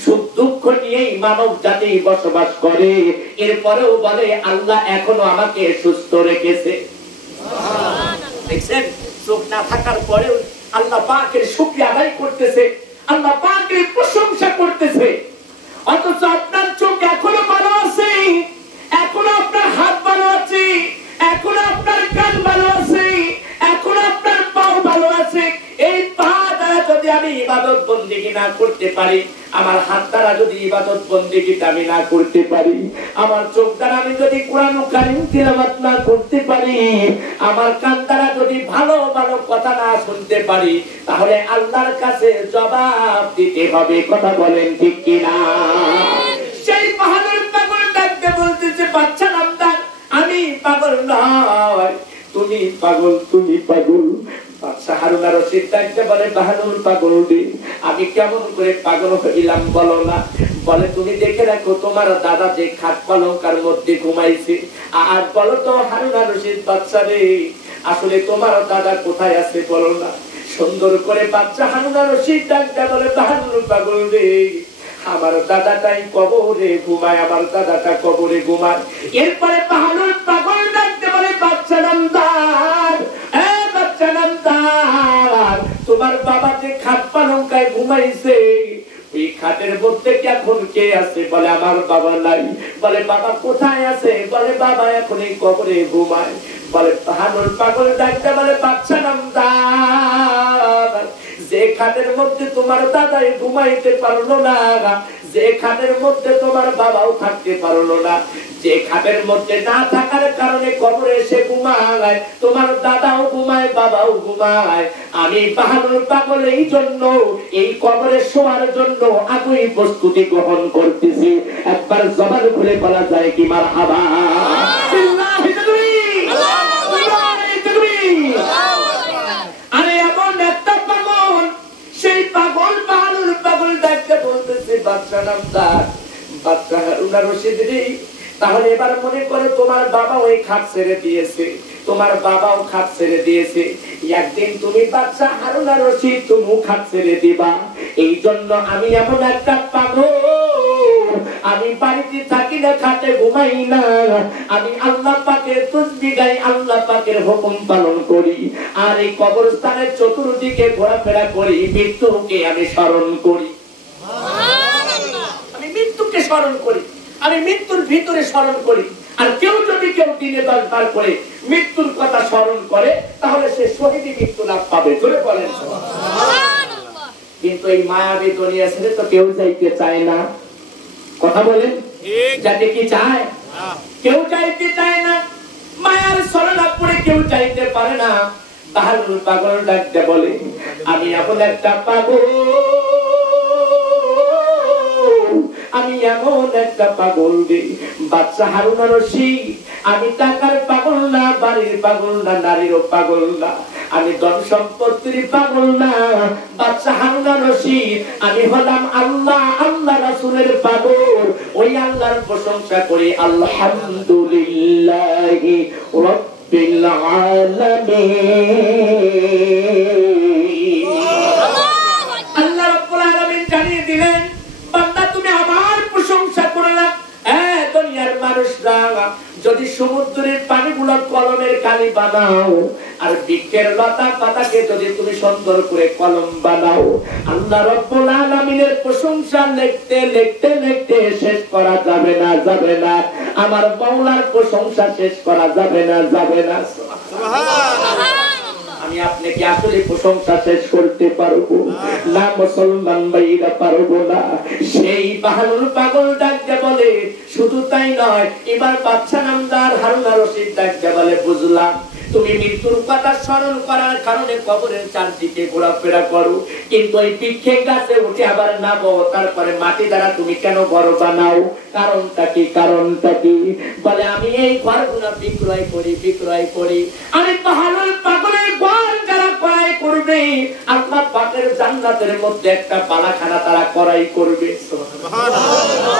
সুখ দুঃখ নিয়েই মানব জাতি বসবাস করে। এরপরেও বলে আল্লাহ এখনো আমাকে সুস্থ রেখেছে। দেখছেন, সুখ না থাকার পরেও আল্লাহ পাকের শুকরিয়া আদায় করতেছে, আল্লাহ পাকের প্রশংসা করতেছে। অথচ আপনার চোখ এখনো ভালো আছে, এখনো আপনার হাত ভালো আছে, এখনো আপনার কান ভালো আছে, এখনো আপনার পাও ভালো আছে। এই পা দ্বারা যদি আমি ইবাদত বন্দেগী না করতে পারি, আমার হাত দ্বারা যদি ইবাদত বন্দেগী আমি না করতে পারি, আমার চোখ দ্বারা আমি যদি কোরআন কারীম তিলাওয়াত না করতে পারি, আমার কান দ্বারা যদি ভালো ভালো কথা না শুনতে পারি, তাহলে আল্লাহর কাছে জবাব দিতে হবে। কথা বলেন ঠিক কিনা? সেই বাহাদুর পাগল ডাকতে বলতেছে, বাচ্চা নামদার আমি পাগল নয়, তুমি পাগল, তুমি পাগল। বাদশা হারুন আর রশিদ ডাকতে বলে, বাহাদুর পাগল রে, আমি কেমন করে পাগল হইলাম বলো না? বলে, তুমি দেখে রাখো তোমার দাদা যে খাট পালঙ্কার মধ্যে ঘুমাইছে, আর বলো তো হারুন আর রশিদ বাদশা রে, আসলে তোমার দাদা কোথায় আছে বলো না? সুন্দর করে বাদশা হারুন আর রশিদ ডাকতে বলে, বাহাদুর পাগল রে, আমার দাদাটাই কবরে ঘুমায়, আমার দাদাটা কবরে ঘুমায়। এরপরে বাহাদুর পাগল ডাকতে বলে, বাদশা নামদার, বাদশা নামদার, তোমার বাবা যে খাট পালঙ্কায় ঘুমাইছে, ওই খাটের মধ্যে এখন কে আছে? বলে, আমার বাবা নাই। বলে, বাবা কোথায় আছে? বলে, বাবা এখন এই কবরে ঘুমায়। বলে, বাহাদুর পাগল ডাকতে বলে, বাদশা নামদার, যে খাটের মধ্যে তোমার দাদাই ঘুমাইতে পারলো না, যে খাটের মধ্যে তোমার বাবাও থাকতে পারলো না, যে খাটের মধ্যে না থাকার কারণে কবরে এসে ঘুমায়, তোমার দাদাও ঘুমায়, বাবাও ঘুমায়, আমি বাহাদুর পাগল এই জন্য এই কবরে শোয়ার জন্য আগেই প্রস্তুতি গ্রহণ করতেছি। একবার জবান খুলে বলা যায় কি মারহাবা? আরে এমন একটা পাগল, সেই পাগল বাহাদুর পাগল ডাকতে বলতেছে, বাদশা নামদার, বাদশা হারুন আর রশিদ রে, তাহলে এবার মনে করো তোমার বাবা ওই খাট ছেড়ে দিয়েছে, তোমার বাবাও খাট ছেড়ে দিয়েছে, একদিন তুমি বাদশা হারুন আর রশিদ তুমিও খাট ছেড়ে দিবা। এই জন্য আমি এমন একটা পাগল, আমি বাড়িতে থাকি না, খাটে ঘুমাই না, আমি আল্লাহ পাকের তাসবিহ গাই, আল্লাহ পাকের হুকুম পালন করি, আর এই কবরস্থানের চতুর্দিকে ঘোরাফেরা করি, মৃত্যুকে আমি স্মরণ করি। আমি মৃত্যুকে স্মরণ করি, আমি মৃত্যুর ভিতরে স্মরণ করি। আর কেউ যদি কেউ দিনে 10 বার করে মৃত্যুর কথা স্মরণ করে, তাহলে সে শহীদি মৃত্যু লাভ পাবে। ধরে বলেন সুবহানাল্লাহ। কিন্তু এই মায়াবী দুনিয়া ছেড়ে তো কেউ যাইতে চায় না। কথা বলেন, যাতে কি চায়? কেউ যাইতে চায় না, মায়ার শরণা পড়ে কেউ যাইতে পারে না। বাহাদুর পাগল ডাকতে বলে, আমি এমন একটা পাগল, আমি এমন একটা পাগল রে বাদশা হারুন আর রশিদ, আমি টাকার পাগল না, বাড়ির পাগল না, নারীরও পাগল না, আমি ধন সম্পত্তির পাগল না। বাদশা হারুন আর রশিদ, আমি হলাম আল্লাহ আল্লাহ রাসূলের পাগল। ওই আল্লাহর প্রশংসা করি, আলহামদুলিল্লাহি রাব্বিল আলামিন। আল্লাহ রাব্বুল আলামিন জানিয়ে দিলেন, বান্দা তুমি আমার প্রশংসা করলা, দুনিয়ার দুনিয়ার মানুষরা যদি সমুদ্রের পানিগুলো কলমের কালি বানাও আর বৃক্ষের লতা পাতাকে যদি তুমি সুন্দর করে কলম বানাও, আল্লাহ রাব্বুল আলামিনের প্রশংসা লিখতে লিখতে লিখতে শেষ করা যাবে না, যাবে না। আমার মাওলার প্রশংসা শেষ করা যাবে না, যাবে না। সুবহানাল্লাহ। আমি আপনাকে আসলে প্রশংসা শেষ করতে পারবো না, মুসলমান ভাইরা পারবো না। সেই বাহালুল পাগল ডাকতে বলে, শুধু তাই নয়, এবার বাদশা নামদার হারুন আর রশিদ ডাকতে বলে, বুঝলাম তুমি মৃত্যুর কথা স্মরণ করার কারণে কবরের চারদিকে ঘোরাফেরা করো, কিন্তু এই বৃক্ষে গাছে উঠে আবার নামো, তারপরে মাটি দ্বারা তুমি কেন ঘর বানাও? কারণটা কি? কারণটা কি? বলে আমি এই ঘরগুলো বিক্রয় করি। আমি বাহালুল পাগলের ঘর যারা ক্রয় করবে, আল্লাহ পাকের জান্নাতের মধ্যে একটা বালাখানা তারা ক্রয় করবে। সুবহানাল্লাহ।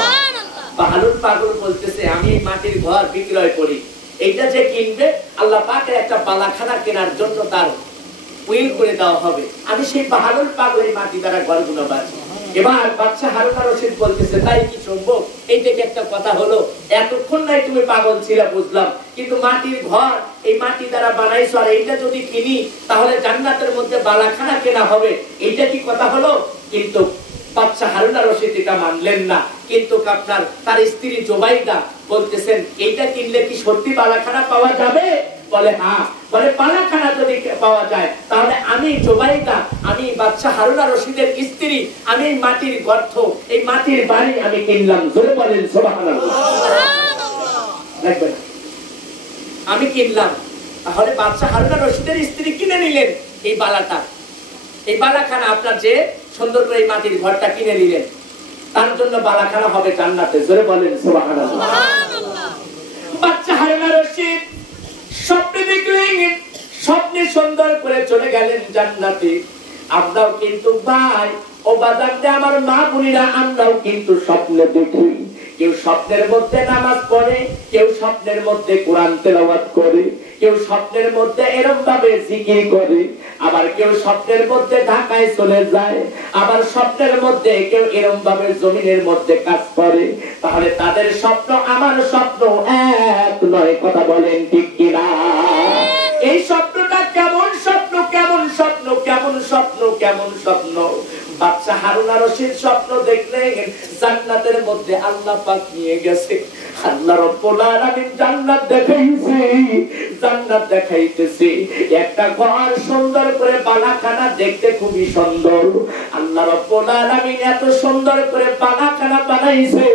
বাহালুল পাগল বলতেছে, আমি এই মাটির ঘর বিক্রয় করি, এইটা যে কিনবে আল্লাহ পাকের একটা বালাখানা কেনার জন্য তার উইল করে দেওয়া হবে। আমি সেই বাহালুল পাগলের মাটি দ্বারা ঘরগুলো বাঁচি। এবার বাদশা হারুন আর রশিদ বলতেছে, তাই কি সম্ভব? এইটা কি একটা কথা হলো? এতক্ষণ নাই তুমি পাগল ছিলে বুঝলাম, কিন্তু মাটির ঘর এই মাটি দ্বারা বানাইছো, আর এইটা যদি কিনি তাহলে জান্নাতের মধ্যে বালাখানা কেনা হবে, এইটা কি কথা হলো? কিন্তু বাদশা হারুন আর রশিদ এটা মানলেন না। কিন্তু আপনার তার স্ত্রী জুবাইদা বলতেছেন, এইটা কিনলে কি সত্যি বালাখানা পাওয়া যাবে? বলে হ্যাঁ। বলে বালাখানা যদি পাওয়া যায় তাহলে আমি জুবাইদা, আমি বাদশা হারুন আর রশিদের স্ত্রী, আমি এই মাটির গর্ত, এই মাটির বাড়ি আমি কিনলাম। জোরে বলেন সুবহানাল্লাহ। দেখবেন আমি কিনলাম, তাহলে বাদশা হারুন আর রশিদের স্ত্রী কিনে নিলেন এই বালাটা, এই বালাখানা। আপনার যে সুন্দর করে এই মাটির ঘরটা কিনে নিলেন, তার জন্য বালাখানা হবে জান্নাতে। জোরে বলেন সুবহানাল্লাহ। বাদশা হারুন আর রশিদ স্বপ্নে দেখলেন, স্বপ্নে সুন্দর করে চলে গেলেন জান্নাতে। আমরাও কিন্তু ভাই ও বাজারতে আমার মা বোনেরা, আমরাও কিন্তু স্বপ্নে দেখি। কেউ স্বপ্নের মধ্যে নামাজ পড়ে, কেউ স্বপ্নের মধ্যে কোরআন তেলাওয়াত করে, কেউ স্বপ্নের মধ্যে এরকম ভাবে জিকির করে, আবার কেউ স্বপ্নের মধ্যে ঢাকায় চলে যায়, আবার স্বপ্নের মধ্যে কেউ এরকম ভাবে জমিনের মধ্যে কাজ করে। তাহলে তাদের স্বপ্ন আমার স্বপ্ন এক নয়, কথা বলেন ঠিক কিনা? এই স্বপ্নটা কেমন স্বপ্ন, কেমন স্বপ্ন, কেমন স্বপ্ন, কেমন স্বপ্ন? বাদশা হারুন আর রশিদ স্বপ্ন দেখলেন জান্নাতের মধ্যে আল্লাহ পাক নিয়ে গেছে। আল্লাহ রাব্বুল আলামিন জান্নাত দেখাইছে, জান্নাত দেখাইতেছে। একটা ঘর সুন্দর করে বালাখানা, দেখতে খুবই সুন্দর। আল্লাহ রাব্বুল আলামিন এত সুন্দর করে বালাখানা বানাইছে,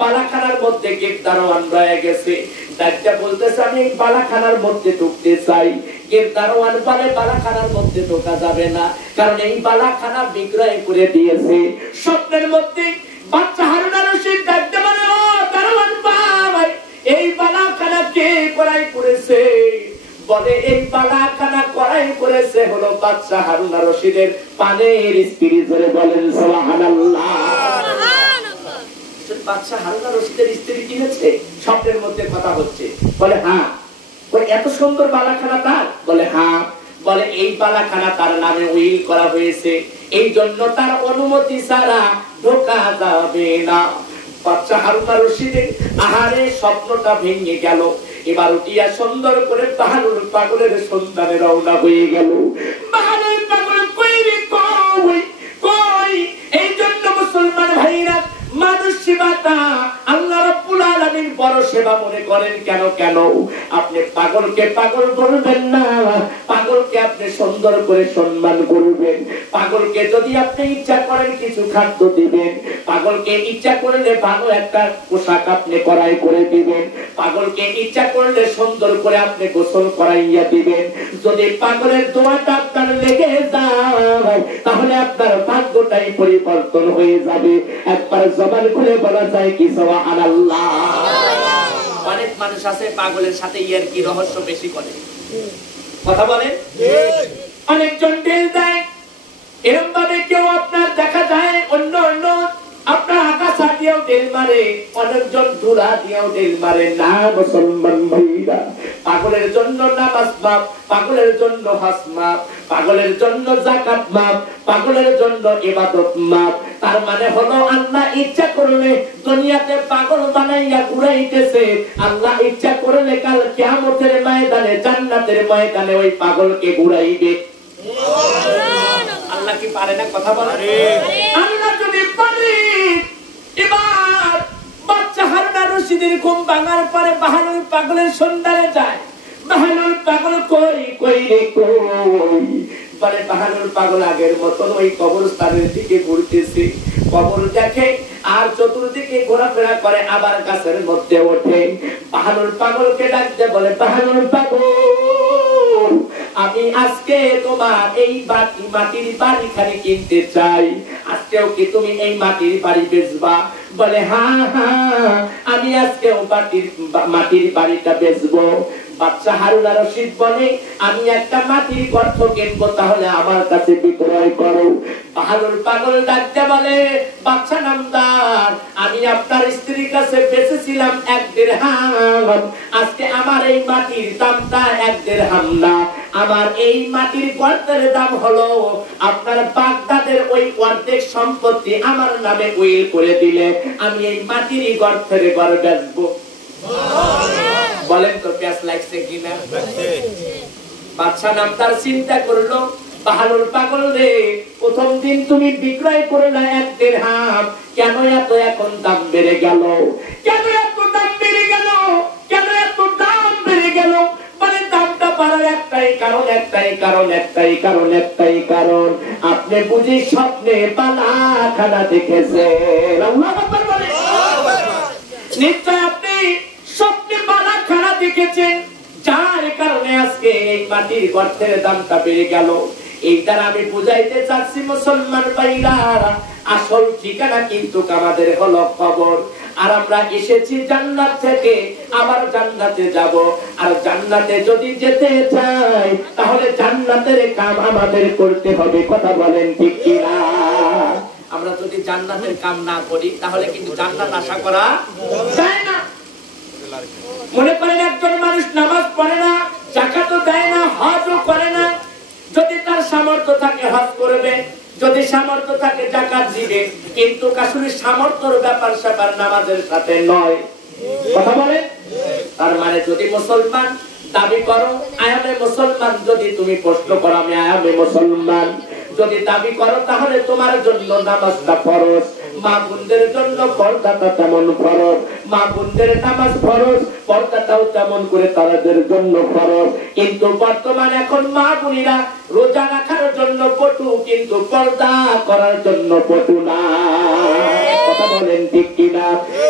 বালাখানার মধ্যে গেট দারোয়ান রয়ে গেছে। ডাক্তার বলতেছে, আমি বালাখানার মধ্যে ঢুকতে চাই। গেট দারোয়ান বলে, বালাখানার মধ্যে ঢোকা যাবে না, কারণ এই বালাখানা বিক্রয় করে দিয়েছে। স্বপ্নের মধ্যে বাদশা হারুন আর রশিদ ডাকতে বলে, ও দারোয়ান ভাই, এই বালাখানা কে ক্রয় করেছে? বলে, এই বালাখানা ক্রয় করেছে হলো বাদশা হারুন আর রশিদের পানের স্ত্রী। জোরে বলেন সুবহানাল্লাহ। বাদশা হারুন আর রশিদের স্ত্রী কিনেছে, স্বপ্নের মধ্যে কথা হচ্ছে। বলে হ্যাঁ। বলে এত সুন্দর বালাখানা তার? বলে হ্যাঁ। বলে এই বালাখানা তার নামে উইল করা হয়েছে, এই জন্য তার অনুমতি ছাড়া ঢোকা যাবে না। বাদশা হারুন আর রশিদের আহারে স্বপ্নটা ভেঙে গেল। এবার উঠিয়া সুন্দর করে বাহালুল পাগলের সন্ধানে রওনা হয়ে গেল। বাহালুল পাগল কই রে কই কই? এই জন্য মুসলমান ভাইরা, মানুষ সেবাটা আল্লাহ রাব্বুল আলামিন বড় সেবা মনে করেন। কেন কেন? আপনি পাগলকে পাগল করবেন না, পাগলকে আপনি সুন্দর করে সম্মান করবেন। পাগলকে যদি আপনি ইচ্ছা করেন কিছু খাদ্য দিবেন, পাগলকে ইচ্ছা করলে ভালো একটা পোশাক আপনি ক্রয় করে দিবেন, পাগলকে ইচ্ছা করলে সুন্দর করে আপনি গোসল করাইয়া দিবেন। যদি পাগলের দোয়াটা আপনার লেগে যায়, তাহলে আপনার ভাগ্যটাই পরিবর্তন হয়ে যাবে। একবার জবান খুলে বলা যায় কি সুবহানাল্লাহ। অনেক মানুষ আছে পাগলের সাথে ইয়ার কি রহস্য বেশি করে, কথা বলেন। অনেকজন ঢেল দেয়, এরকম ভাবে কেউ আপনার দেখা যায় অন্য অন্য আপনার আকাশ দিয়েও ঢেল মারে, অনেকজন ধুলা দিয়েও ঢেল মারে না। মুসলমান ভাইরা, পাগলের জন্য নামাজ মাপ, পাগলের জন্য হজ মাপ, পাগলের জন্য যাকাত মাপ, পাগলের জন্য ইবাদত মাপ। তার মানে হলো আল্লাহ ইচ্ছা করলে দুনিয়াতে পাগল বানাইয়া ঘুরাইতেছে, আল্লাহ ইচ্ছা করলে কাল কিয়ামতের ময়দানে, জান্নাতের ময়দানে ওই পাগলকে ঘুরাইবে। আল্লাহ কি পারে না? কথা বলেন। আল্লাহ যদি পারে, এবার বাচ্চা হারুন আর রশিদের ঘুম ভাঙার পরে বাহানুর পাগলের সন্ধানে যায়। বাহানুর পাগল কই কই রে কই, বলে বাহানুর পাগল আগের মতন ওই কবরস্থানের দিকে ঘুরতেছে, কবর দেখে আর চতুর্দিকে ঘোরাফেরা করে, আবার গাছের মধ্যে ওঠে। বাহানুর পাগলকে ডাকতে বলে, বাহানুর পাগল, আমি আজকে তোমার এই মাটির বাড়ি খালি কিনতে চাই, আজকেও কি তুমি এই মাটির বাড়ি বেচবা? বলে হ্যাঁ হ্যাঁ, আমি আজকেও মাটির বাড়িটা বেচবো। বাচ্চা হারুন আর রশিদ বলে, আমি একটা মাটির গর্ত কিনবো, তাহলে আমার কাছে বিক্রয় করো। বাহাদুর পাগল ডাকতে বলে, বাচ্চা নামদার, আমি আপনার স্ত্রীর কাছে বেচেছিলাম 1 দিরহাম, আজকে আমার এই মাটির দামটা 1 দিরহাম না, আমার এই মাটির গর্তের দাম হলো আপনার বাগদাদের ওই অর্ধেক সম্পত্তি আমার নামে উইল করে দিলে আমি এই মাটির গর্তের ঘর বেচবো। বলেন তো প্যাস লাগছে কিনা? বাদশা নামদার চিন্তা করলো, বাহানুর পাগল রে, প্রথম দিন তুমি বিক্রয় করলে 1 দিরহাম, কেন এত এখন দাম বেড়ে গেল? কেন এত দাম বেড়ে গেল? কেন এত দাম বেড়ে গেল? মানে দামটা বাড়ার একটাই কারণ, একটাই কারণ, একটাই কারণ, একটাই কারণ, আপনি বুঝি স্বপ্নে বালাখানা দেখেছেন। আল্লাহু আকবার বলেন। নিশ্চয় আপনি স্বপ্নে বালাখানা দেখেছেন, যার কারণে আজকে এই মাটির গর্তের দামটা বেড়ে গেল। এই দ্বারা আমি বুঝাইতে চাচ্ছি মুসলমান ভাইরা, আসল ঠিকানা কিন্তু আমাদের হলো কবর। আর আমরা এসেছি জান্নাত থেকে, আবার জান্নাতে যাব। আর জান্নাতে যদি যেতে চাই, তাহলে জান্নাতের কাম আমাদের করতে হবে। কথা বলেন ঠিক কিনা? আমরা যদি জান্নাতের কাম না করি, তাহলে কিন্তু জান্নাত আশা করা যায় না। মনে করেন একজন মানুষ নামাজ পড়ে না, যাকাতও দেয় না, হজও করে না, যদি তার সামর্থ্য থাকে হজ করবে, যদি সামর্থ্য থাকে যাকাত দিবে, কিন্তু আসলে সামর্থ্যের ব্যাপার স্যাপার নামাজের সাথে নয়। কথা বলে। তার মানে যদি মুসলমান দাবি করো আই এম এ মুসলমান, যদি তুমি প্রশ্ন করো আমি আই এম এ মুসলমান, যদি দাবি করো, তাহলে তোমার জন্য নামাজটা ফরজ, মা বোনদের জন্য পর্দাটা তেমন ফরজ, মা বোনদের নামাজ ফরজ, পর্দাটাও তেমন করে তাদের জন্য ফরজ। কিন্তু বর্তমানে এখন মা বোনেরা রোজা রাখার জন্য পটু, কিন্তু পর্দা করার জন্য পটু না। কথা বলেন ঠিক কিনা?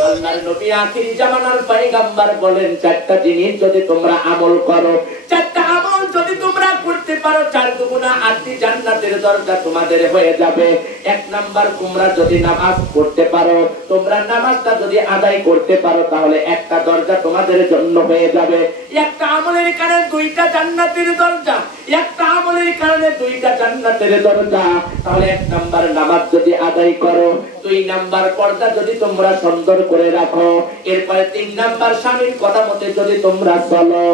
আল্লাহর নবী আখির জামানার পয়গম্বর বলেন, 4টা জিনিস যদি তোমরা আমল করো, 4টা আমল যদি তোমরা করতে পারো, 4 দুগুণা 8টি জান্নাতের দরজা তোমাদের হয়ে যাবে। 1 নাম্বার, তোমরা যদি নামাজ পড়তে পারো, তোমরা নামাজটা যদি আদায় করতে পারো, তাহলে একটা দরজা তোমাদের জন্য হয়ে যাবে। একটা আমলের কারণে 2টা জান্নাতের দরজা, একটা আমলের কারণে 2টা জান্নাতের দরজা। তাহলে 1 নাম্বার নামাজ যদি আদায় করো, 2 নাম্বার পর্দা যদি তোমরা সুন্দর করে রাখো, এরপরে 3 নাম্বার স্বামীর কথা মতে যদি তোমরা চলো,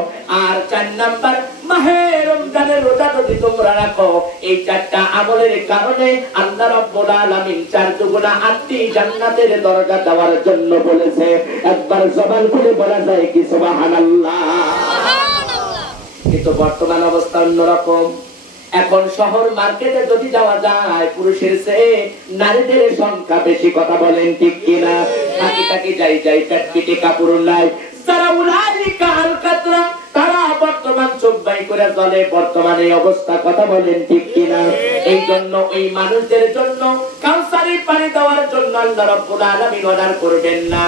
আর 4 নাম্বার মাহে রমজানের রোজা যদি তোমরা রাখো, এই 4টা আমলের কারণে আল্লাহ রাব্বুল আলামিন 4 দুগুণা 8টি জান্নাতের দরজা দেওয়ার জন্য বলেছে। একবার জবান খুলে বলা যায় কি সুবহানাল্লাহ? সুবহানাল্লাহ। কিন্তু বর্তমান অবস্থা অন্যরকম। এখন শহর মার্কেটে যদি যাওয়া যায়, পুরুষের চেয়ে নারীদের সংখ্যা বেশি। কথা বলেন ঠিক কিনা? টাকি যাই পেট পিটে কাপড় নাই, যারা উলাইকা আল কাতরা, তারা বর্তমান চোখ বাই করে চলে বর্তমানে অবস্থা। কথা বলেন ঠিক কিনা? এই জন্য ওই মানুষদের জন্য কাউসারের পানি দেওয়ার জন্য আল্লাহ রাব্বুল আলামিন অর্ডার করবেন না।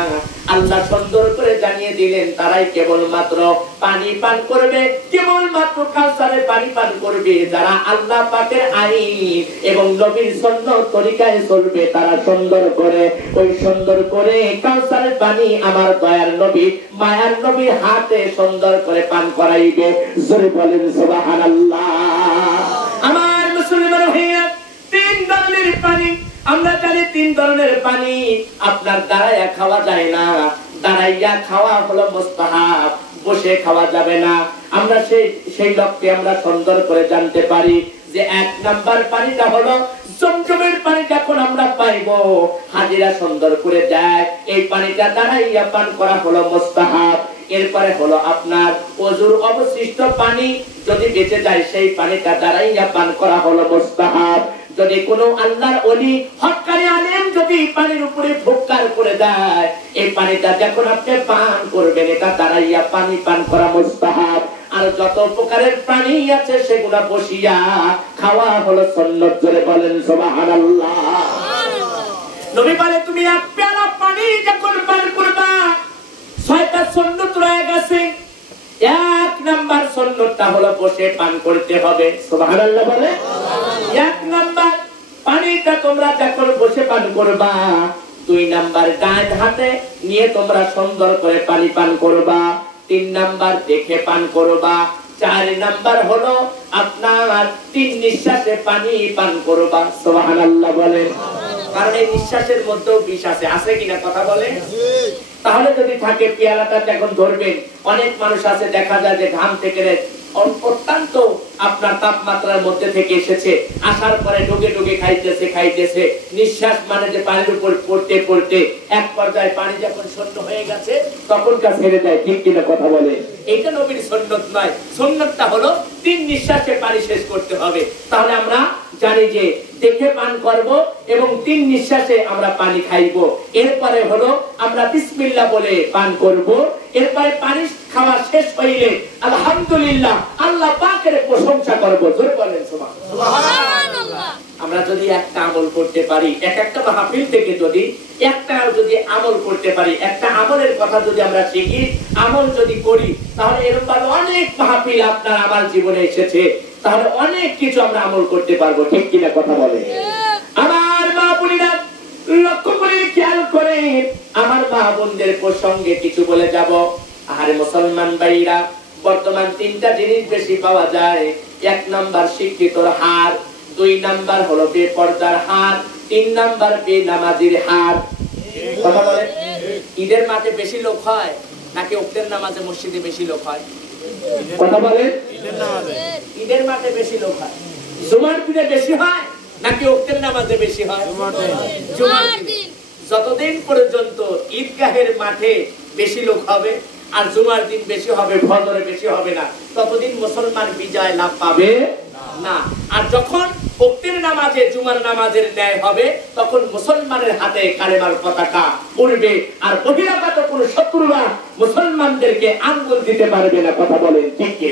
আল্লাহ সুন্দর করে জানিয়ে দিলেন, তারাই কেবলমাত্র পানি পান করবে, কেবলমাত্র কাউসারের পানি পান করবে যারা আল্লাহ পাকের আইন এবং নবীর সুন্নাত তরিকায় চলবে। তারা সুন্দর করে, ওই সুন্দর করে কাউসারের পানি আমার দয়ার নবী, মায়ার নবীর হাতে সুন্দর করে পান করাইবে। জোরে বলেন সুবহানাল্লাহ। আমার মুসলমান ভাইরা, 3 ধরনের পানি আমরা জানি তিন ধরনের পানি আপনার দাঁড়াইয়া খাওয়া যায় না, দাঁড়াইয়া খাওয়া হলো মুস্তাহাব, বসে খাওয়া যাবে না। আমরা সেই লক্ষ্যে আমরা সুন্দর করে জানতে পারি যে এক নাম্বার পানিটা হলো জমজমের পানি। যখন আমরা পাইবো হাজিরা সুন্দর করে দেয়, এই পানিটা দাঁড়াইয়া পান করা হলো মুস্তাহাব। এরপরে হলো আপনার ওযুর অবশিষ্ট পানি যদি বেঁচে যায়, সেই পানিটা দাঁড়াইয়া পান করা হলো মুস্তাহাব। যদি কোনো আল্লাহর ওলি হক্কানি আলেম যদি পানির উপরে ফুৎকার করে দেয়, এই পানিটা যখন আপনি পান করবেন, এটা দাঁড়াইয়া পানি পান করা মুস্তাহাব। আর যত প্রকারের পানি আছে সেগুলা বসিয়া খাওয়া হলো সুন্নাত। জোরে বলেন সুবহানাল্লাহ। নবী বলে তুমি এক পেয়ালা পানি যখন পান করবা, ছয়টা সুন্নাত রয়ে গেছে। এক নাম্বার সুন্নাতটা হলো বসে পান করতে হবে। সুবহানাল্লাহ বলে। এক নাম্বার পানিটা তোমরা যখন বসে পান করবা, দুই নাম্বার ডান হাতে নিয়ে তোমরা সুন্দর করে পানি পান করবা, তিন নাম্বার দেখে পান করবা, চার নাম্বার হলো আপনার তিন নিঃশ্বাসে পানি পান করবা। সুবহানাল্লাহ বলেন। কারণ এই নিঃশ্বাসের মধ্যেও বিষ আছে, আছে কিনা কথা বলে। তাহলে যদি থাকে পেয়ালাটা যখন ধরবেন, অনেক মানুষ আছে দেখা যায় যে ঘাম থেকে অত্যন্ত আপনার তাপমাত্রার মধ্যে থেকে এসেছে, আসার পরে ডুগে ডুগে খাইতেছে, নিঃশ্বাস মানে যে পানির উপর পড়তে পড়তে এক পর্যায়ে পানি যখন শূন্য হয়ে গেছে তখন কা ছেড়ে দেয়। ঠিক কিনা কথা বলে। এটা নবীর সুন্নাত নয়। সুন্নাতটা হলো তিন নিঃশ্বাসে পানি শেষ করতে হবে। তাহলে আমরা জানি যে দেখে পান করব এবং তিন নিঃশ্বাসে আমরা পানি খাইব। এরপরে হলো আমরা বিসমিল্লাহ বলে পান করব। এরপরে পানি খাওয়া শেষ হইলে আলহামদুলিল্লাহ আল্লাহ পাকের প্রশংসা করব। জোরে বলেন সুবহানাল্লাহ। আমরা যদি একটা আমল করতে পারি, একটা মাহফিল থেকে যদি একটা যদি আমল করতে পারি, একটা আমলের কথা যদি আমরা শিখি, আমল যদি করি, তাহলে এরকম ভাবে অনেক মাহফিল আপনার আমার জীবনে এসেছে, তাহলে অনেক কিছু আমরা আমল করতে পারবো। ঠিক কিনা কথা বলে। আমার মা বোনেরা লক্ষ্য করে খেয়াল করে আমার মা বোনদের প্রসঙ্গে কিছু বলে যাব। আরে মুসলমান ভাইরা, বর্তমান তিনটা জিনিস বেশি পাওয়া যায়। এক নাম্বার শিক্ষিতর হার, দুই নাম্বার হলো বেপরদার হার, তিন নাম্বার বেনামাজির হার। কথা বলে। ঈদের মাঠে বেশি লোক হয় নাকি ওক্তের নামাজে মসজিদে বেশি লোক হয়? কথা বলে। ঈদের মাঠে বেশি লোক হয়। জুমার দিনে বেশি হয় নাকি ওক্তের নামাজে বেশি হয়? জুমার দিন। যতদিন পর্যন্ত ঈদগাহের মাঠে বেশি লোক হবে আর জুমার দিন বেশি হবে, ফজরে বেশি হবে না, ততদিন মুসলমান বিজয় লাভ পাবে না। আর যখন ওক্তের নামাজে জুমার নামাজের ন্যায় হবে, তখন মুসলমানের হাতে কালেমার পতাকা উড়বে আর বহিরাগত কোন শত্রুরা মুসলমানদেরকে আঙ্গুল দিতে পারবে না। কথা বলেন ঠিক কি?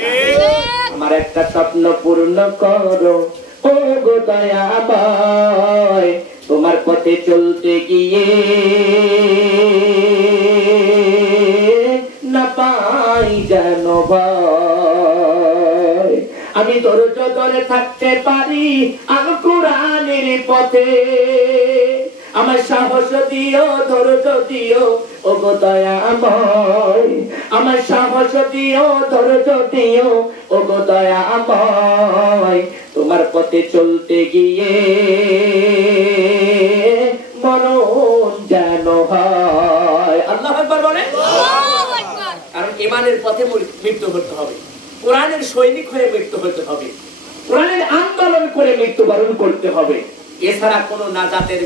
আমার একটা স্বপ্ন পূর্ণ করো ও গো দয়াময়, তোমার পথে চলতে গিয়ে না পাই যেন ভয়, আমি ধৈর্য ধরে থাকতে পারি আল কোরআনের পথে, আমার সাহস দিও ধৈর্য দিও ও গো দয়াময়, আমার সাহস দিও ধৈর্য দিও ও গো দয়াময়, তোমার পথে চলতে গিয়ে মরণ যেন হয়। আল্লাহু আকবার বলে। কারণ ঈমানের পথে মৃত্যু হতে হবে, কোরআনের সৈনিক হয়ে মৃত্যু হতে হবে, কোরআনের আন্দোলন করে মৃত্যুবরণ করতে হবে। এছাড়া কোনো নাজাতের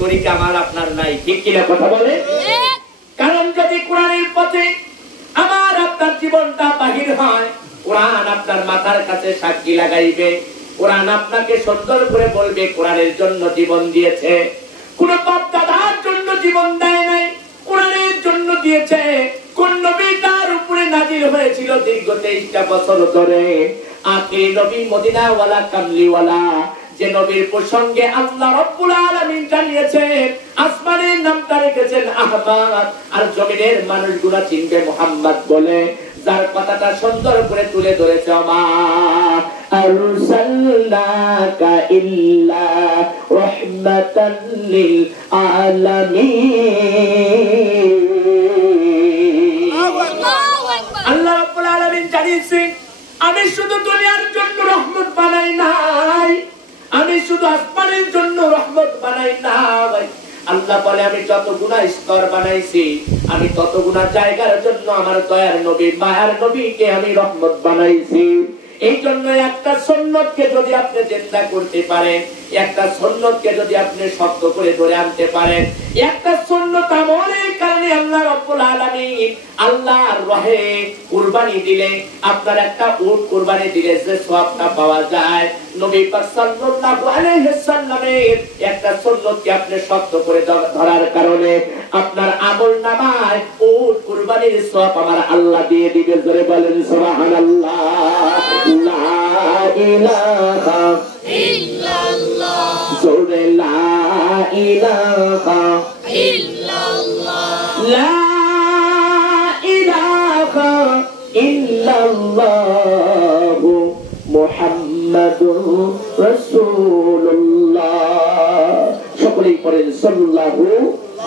তরিকা আমার আপনার নাই। ঠিক কিনা কথা বলে। কারণ যদি কোরআনের পথে আমার আপনার জীবনটা বাহির হয়, কোরআন আপনার মাথার কাছে সাক্ষী লাগাইবে, কোরআন আপনাকে সুন্দর করে বলবে কোরআনের জন্য জীবন দিয়েছে। কোন বাপ দাদার জন্য জীবন দেয় নাই, কোরআনের জন্য দিয়েছে। কোন নবী তার উপরে নাজিল হয়েছিল দীর্ঘ 23টা বছর ধরে, আখির নবী মদিনাওয়ালা কামলিওয়ালা, যে নবীর প্রসঙ্গে আল্লাহ রাব্বুল আলামিন জানিয়েছেন, আসমানের নামটা রেখেছেন আহমদ আর জমিনের মানুষগুলো চিনবে মুহাম্মদ বলে, যার কথাটা সুন্দর করে তুলে ধরেছে মা আরসালনাকা ইল্লা রাহমাতাল লিল আলামিন। আল্লাহ রাব্বুল আলামিন জানিয়েছেন, আমি শুধু দুনিয়ার জন্য রহমত বানাই নাই, আমি শুধু আসমানের জন্য রহমত বানাই না, আল্লাহ বলে আমি যত গুনাহ স্তর বানাইছি, আমি তত গুনাহ জায়গার জন্য আমার দয়ার নবী মায়ার নবীকে আমি রহমত বানাইছি। এই জন্য একটা সুন্নতকে যদি আপনি চিন্তা করতে পারেন, একটা সুন্নতকে যদি আপনি শক্ত করে ধরে আনতে পারেন, একটা সুন্নত আমলের কারণে আল্লাহ রাব্বুল আলামিন আল্লাহর রাহে কুরবানি দিলে, আপনার একটা উট কুরবানি দিলে যে সওয়াবটা পাওয়া যায়, নবী পাক সাল্লাল্লাহু আলাইহি সাল্লামের একটা সুন্নতকে আপনি শক্ত করে ধরার কারণে আপনার আমলনামায় উট কুরবানির সওয়াব আমার আল্লাহ দিয়ে দিবে। জোরে বলেন সুবহানাল্লাহ। লা ইলাহা ইল্লাল্লাহ, জোরে লা ইলাহা ইল্লাল্লাহ, লা ইলাহা ইল্লাল্লাহ মুহাম্মাদুর রাসূলুল্লাহ। সকলেই পড়েন সাল্লাল্লাহু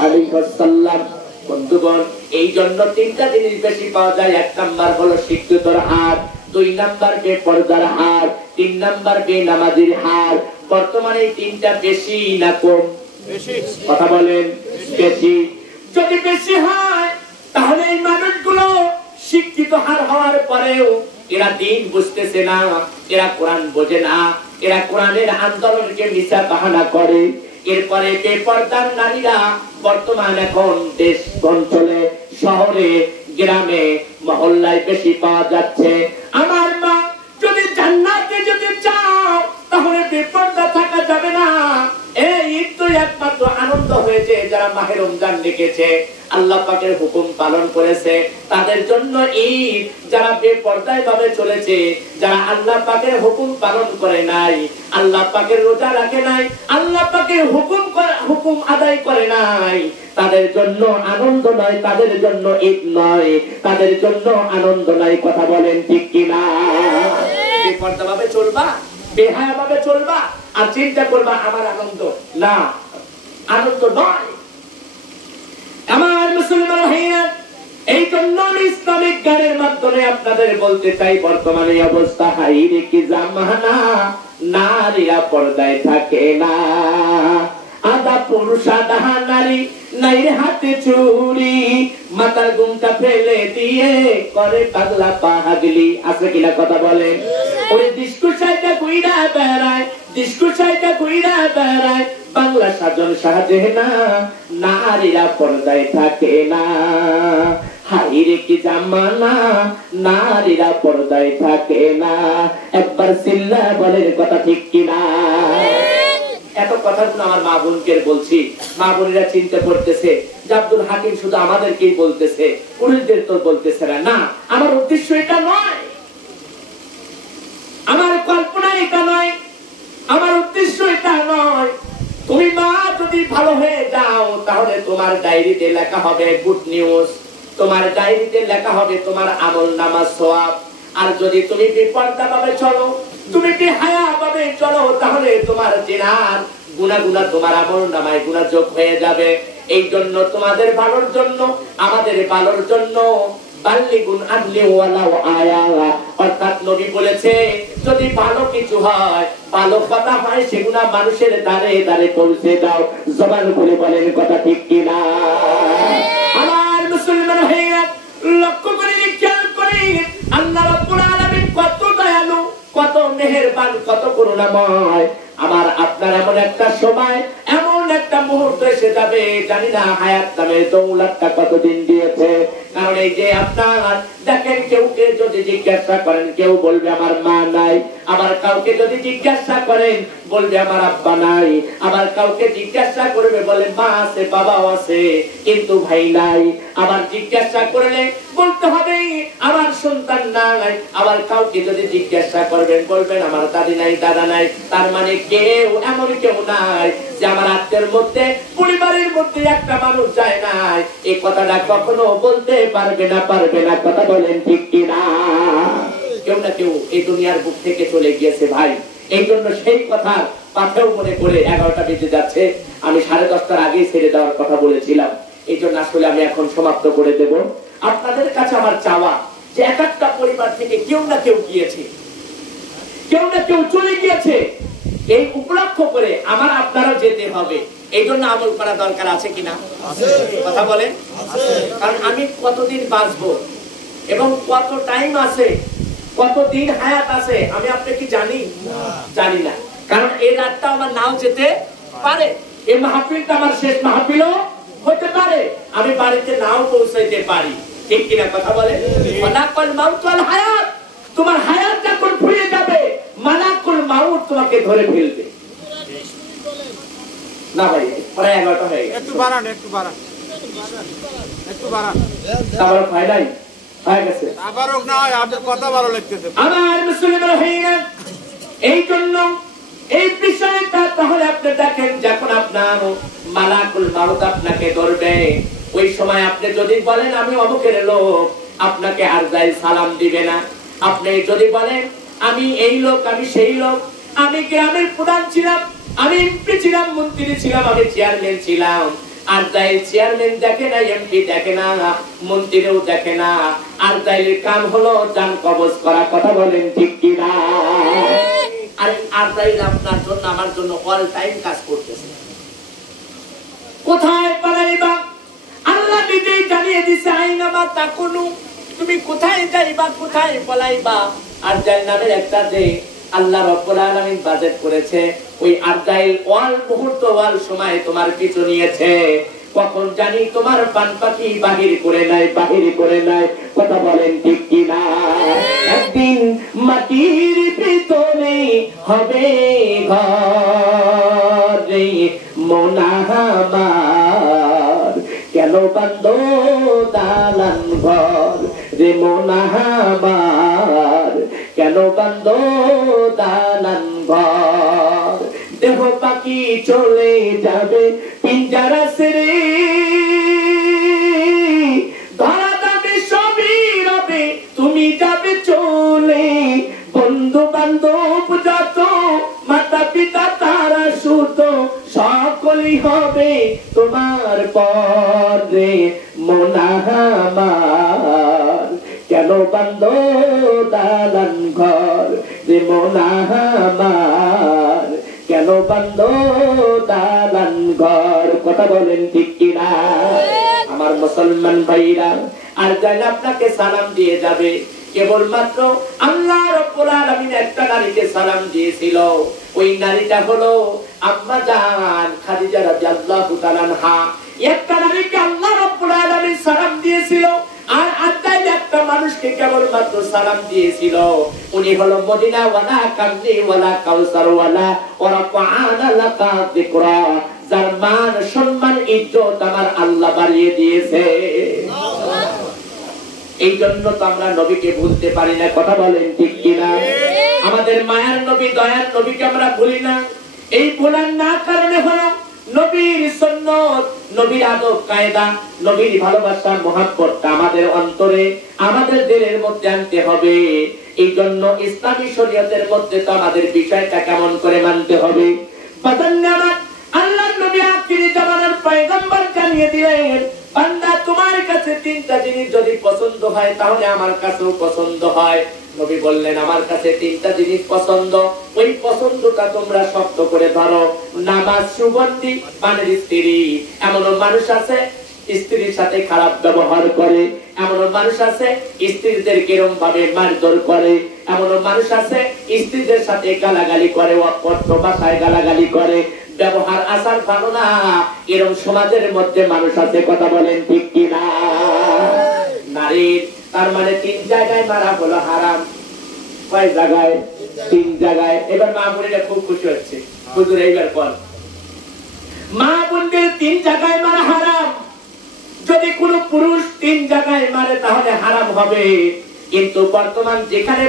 আলাইহি ওয়াসাল্লাম। বন্ধুগণ, এই জন্য তিনটা জিনিস বেশি পাওয়া যায়। এক নাম্বার হলো শিক্ষিতর হার, দুই নাম্বার বেপরদার হার, তিন নাম্বার বেনামাজির হার। বর্তমানে এই তিনটা বেশি না কম? বেশি। কথা বলেন বেশি। যদি বেশি হয় তাহলে এই মানুষগুলো শিক্ষিত হার হওয়ার পরেও এরা দিন বুঝতেছে না, এরা কোরআন বোঝে না, এরা কোরআনের আন্দোলনকে মিথ্যা বাহানা করে। এরপরে বেপরদার নারীরা বর্তমান এখন দেশ অঞ্চলে, শহরে, গ্রামে, মহল্লায় বেশি পাওয়া যাচ্ছে। আমার মা, যদি জান্নাতে যেতে চাও তাহলে বেপরদা থাকা যাবে না। এই ঈদ তো একমাত্র আনন্দ হয়েছে যারা মাহে রমজান রেখেছে, আল্লাহ পাকের হুকুম পালন করেছে, তাদের জন্য ঈদ। যারা বেপরদায় ভাবে চলেছে, যারা আল্লাহ পাকের হুকুম পালন করে নাই, আল্লাহ পাকের রোজা রাখে নাই, আল্লাহ পাকের হুকুম আদায় করে নাই, তাদের জন্য আনন্দ নয়, তাদের জন্য ঈদ নয়, তাদের জন্য আনন্দ নয়। কথা বলেন ঠিক কিনা? বেপরদা ভাবে চলবা, বেহায়া ভাবে চলবা, আর চিন্তা করবা আমার আনন্দ না, আনন্দ নয়। আমার মুসলমান ভাইরা, এই জন্য ইসলামিক গানের মাধ্যমে আপনাদের বলতে চাই, বর্তমানে অবস্থা হাইরে কি জামানা, নারীরা পর্দায় থাকে না। আদা পুরুষ আদা নারী, নারীর হাতে চুরি, মাথার ঘুমটা ফেলে দিয়ে করে পাগলা পাগলি। আছে কিনা কথা বলেন? ওই ডিস্কো সাইডা কইরা বেড়ায়, ডিস্কো সাইডা কইরা বেড়ায়, বাংলা সাজন সাজে না, নারীরা পর্দায় থাকে না। হাইরে কি জামানা, নারীরা পর্দায় থাকে না। একবার চিল্লা বলেন কথা ঠিক কিনা? এত কথাগুলো আমার মা বোনকে বলছি, মা বোনেরা চিন্তা করতেছে যে আব্দুল হাকিম শুধু আমাদেরকেই বলতেছে, পুরুষদের তো বলতেছে না। আমার উদ্দেশ্য এটা নয়, আমার কল্পনা এটা নয়, আমার উদ্দেশ্য এটা নয়। তুমি মা যদি ভালো হয়ে যাও তাহলে তোমার ডায়েরিতে লেখা হবে গুড নিউজ, তোমার ডায়েরিতে লেখা হবে তোমার আমলনামা সওয়াব। আর যদি তুমি বেপরদা ভাবে চলো, তুমি বেহায়া ভাবে চলো, তাহলে তোমার জিনার গুনাহগুলো তোমার আমলনামায় গুনাহ যোগ হয়ে যাবে। এই জন্য তোমাদের ভালোর জন্য, আমাদের ভালোর জন্য বাল্লিগুন আনলি ওয়ালাউ আয়া, অর্থাৎ নবী বলেছে যদি ভালো কিছু হয়, ভালো কথা হয়, সেগুলো মানুষের দ্বারে দ্বারে পৌঁছে দাও। জবান করে বলেন কথা ঠিক কিনা? আমার মুসলমান ভাইরা, লক্ষ্য করে খেয়াল করে, আল্লাহ রাব্বুল আলামিন কত দয়ালু, কত মেহেরবান, কত করুণাময়। আমার আপনার এমন একটা সময়, এমন একটা মুহূর্ত এসে যাবে, জানি না হায়াত নামের দৌলতটা কতদিন দিয়েছে। কারণ এই যে আপনার দেখেন, কেউকে যদি জিজ্ঞাসা করেন, কেউ বলবে আমার মা নাই, আবার কাউকে যদি জিজ্ঞাসা করেন বলবে আমার আব্বা নাই, আবার কাউকে জিজ্ঞাসা করবে বলে মা আছে, বাবাও আছে, কিন্তু ভাই নাই। আবার জিজ্ঞাসা করলে বলতে হবে আমার সন্তান নাই, আবার কাউকে যদি জিজ্ঞাসা করবেন বলবেন আমার দাদি নাই, দাদা নাই। তার মানে কেউ, এমন কেউ নাই যে আমার আত্মের মধ্যে, পরিবারের মধ্যে একটা মানুষ যায় নাই। এই কথাটা কখনো বলতে পারবে না, পারবে না। কথা বলেন ঠিক কিনা? কেউ না কেউ এই দুনিয়ার বুক থেকে চলে গিয়েছে ভাই। এই জন্য সেই কথা পাথেও মনে করে 11টা বেজে যাচ্ছে, আমি 10:30টার আগেই ছেড়ে দেওয়ার কথা বলেছিলাম। এই জন্য আসলে আমি এখন সমাপ্ত করে দেব। আপনাদের কাছে আমার চাওয়া যে এক একটা পরিবার থেকে কেউ না কেউ গিয়েছে, কেউ না কেউ চলে গিয়েছে। এই উপলক্ষ করে আমার আপনারা যেতে হবে। এই জন্য আমল করা দরকার আছে কিনা? কথা বলেন। কারণ আমি কতদিন বাঁচবো এবং কত টাইম আছে, কতদিন হায়াত আছে, আমি আপনি কি জানি? জানি না। কারণ এই রাতটা আমার নাও যেতে পারে, এই মাহফিলটা আমার শেষ মাহফিলও হতে পারে, আমি বাড়িতে নাও পৌঁছাইতে পারি। ঠিক কিনা? কথা বলেন। মালাকুল মাউত ওয়াল হায়াত, তোমার হায়াত যখন ফুরিয়ে যাবে মালাকুল মাউত তোমাকে ধরে ফেলবে। না ভাই, প্রায় 11টা হয়ে গেছে। একটু বাড়ান, একটু বাড়ান, একটু বাড়ান। তারপর ফাইনাল হয়ে গেছে। আবারও না হয় আপনার কথা ভালো লাগতেছে। আমার মুসলিমরা হইয়া এই জন্য এই বিষয়টা তাহলে আপনি দেখেন, যখন আপনার মালাকুল মাউত আপনাকে ধরবে, ওই সময় আপনি যদি বলেন আমি অমুকের লোক, আপনাকে আরজাইল সালাম দিবে না। আপনি যদি বলেন আমি এই লোক, আমি সেই লোক, আমি গ্রামের প্রধান ছিলাম, আমি এমপি ছিলাম, মন্ত্রী ছিলাম, আমি চেয়ারম্যান ছিলাম, আরজাইল চেয়ারম্যান দেখে না, এমপি দেখে না, মন্ত্রীও দেখে না। আরজাইলের কাম হলো জান কবজ করা। কথা বলেন ঠিক কিনা? আর আরজাইল আপনার জন্য আমার জন্য অল টাইম কাজ করতেছে। কোথায় পালাইবা? আল্লাহ নিজেই জানিয়ে দিয়েছে, আইনামা তাকুনু, তুমি কোথায় যাইবা, কোথায় পালাইবা। আরজাইল নামের একটা যে আল্লাহ রাব্বুল আলামিন বাজেট করেছে, ওই আরজাইল ওয়াল মুহূর্ত ওয়াল সময় তোমার পিছু নিয়েছে। কখন জানি তোমার পান পাখি বাহির করে নাই, বাহির করে নাই। কথা বলেন ঠিক কিনা? একদিন মাটির ভিতরে হবে ঘর রে মোনাহামার, কেন বান্দো দালান ঘর রে মোনাহামার, কেন বান্দো দালান ঘর। দেহ পাখি চলে যাবে পিঞ্জারা ছেড়ে, ধরা যাবে সবই রবে, তুমি যাবে চলে। বন্ধু বান্ধব যত, মাতা পিতা তারা সুত, সকলই হবে তোমার পরে মোনাহামার, কেন বান্দো দালান ঘর রে মোনাহামার, কেন বান্দো দালান ঘর। কথা বলেন ঠিক কিনা? আমার মুসলমান ভাইরা, আরজাইল আপনাকে সালাম দিয়ে যাবে। কেবলমাত্র আল্লাহ রাব্বুল আলামিন একটা নারীকে সালাম দিয়েছিল, ওই নারীটা হলো আম্মা জান খাদিজা রাদিয়াল্লাহু তাআলা আনহা। একটা নারীকে আল্লাহ রাব্বুল আলামিন সালাম দিয়েছিল, আর আরজাইল একটা মানুষকে কেবলমাত্র সালাম দিয়েছিল। উনি হলো মদিনা ওয়ালা কামনি ওয়ালা কাউসার ওয়ালা ওয়ারাফা'না লাকা যিকরা, যার মান সম্মান ইজ্জত আমার আল্লাহ বাড়িয়ে দিয়েছে। এই জন্য তো আমরা নবীকে ভুলতে পারি না। কথা বলেন ঠিক কিনা? আমাদের মায়ার নবী, দয়ার নবীকে আমরা ভুলি না। এই ভুলার না কারণে হলো নবীর সুন্নাত, নবীর আদব কায়দা, নবীর ভালোবাসা মহব্বতটা আমাদের অন্তরে, আমাদের দিলের মধ্যে আনতে হবে। এই জন্য ইসলামী শরীয়তের মধ্যে তো আমাদের বিষয়টা কেমন করে মানতে হবে। আল্লাহর নবী আখিরি জামানার পয়গম্বর জানিয়ে দিলেন, বান্দা তোমার কাছে তিনটা জিনিস যদি পছন্দ হয় তাহলে আমার কাছেও পছন্দ হয়। নবী বললেন আমার কাছে তিনটা জিনিস পছন্দ, ওই পছন্দটা তোমরা শক্ত করে ধরো। নামাজ, সুগন্ধি, পানের স্ত্রী। এমন মানুষ আছে স্ত্রীর সাথে খারাপ ব্যবহার করে, এমন মানুষ আছে স্ত্রীদের কিরম ভাবে মারধর করে, এমন মানুষ আছে স্ত্রীদের সাথে গালাগালি করে, অকথ্য ভাষায় গালাগালি করে, ব্যবহার আচার ভালো না, এরকম সমাজের মধ্যে মানুষ আছে। কথা বলেন ঠিক কিনা? নারীর তার মানে 3 জায়গায় মারা হলো হারাম। কয় জায়গায়? 3 জায়গায়। এবার মা বোনেরা খুব খুশি হচ্ছে, হুজুর এইবার বল। মা বোনদের 3 জায়গায় মারা হারাম। যদি কোনো পুরুষ 3 জায়গায় মারে তাহলে হারাম হবে, কিন্তু বর্তমান যেখানে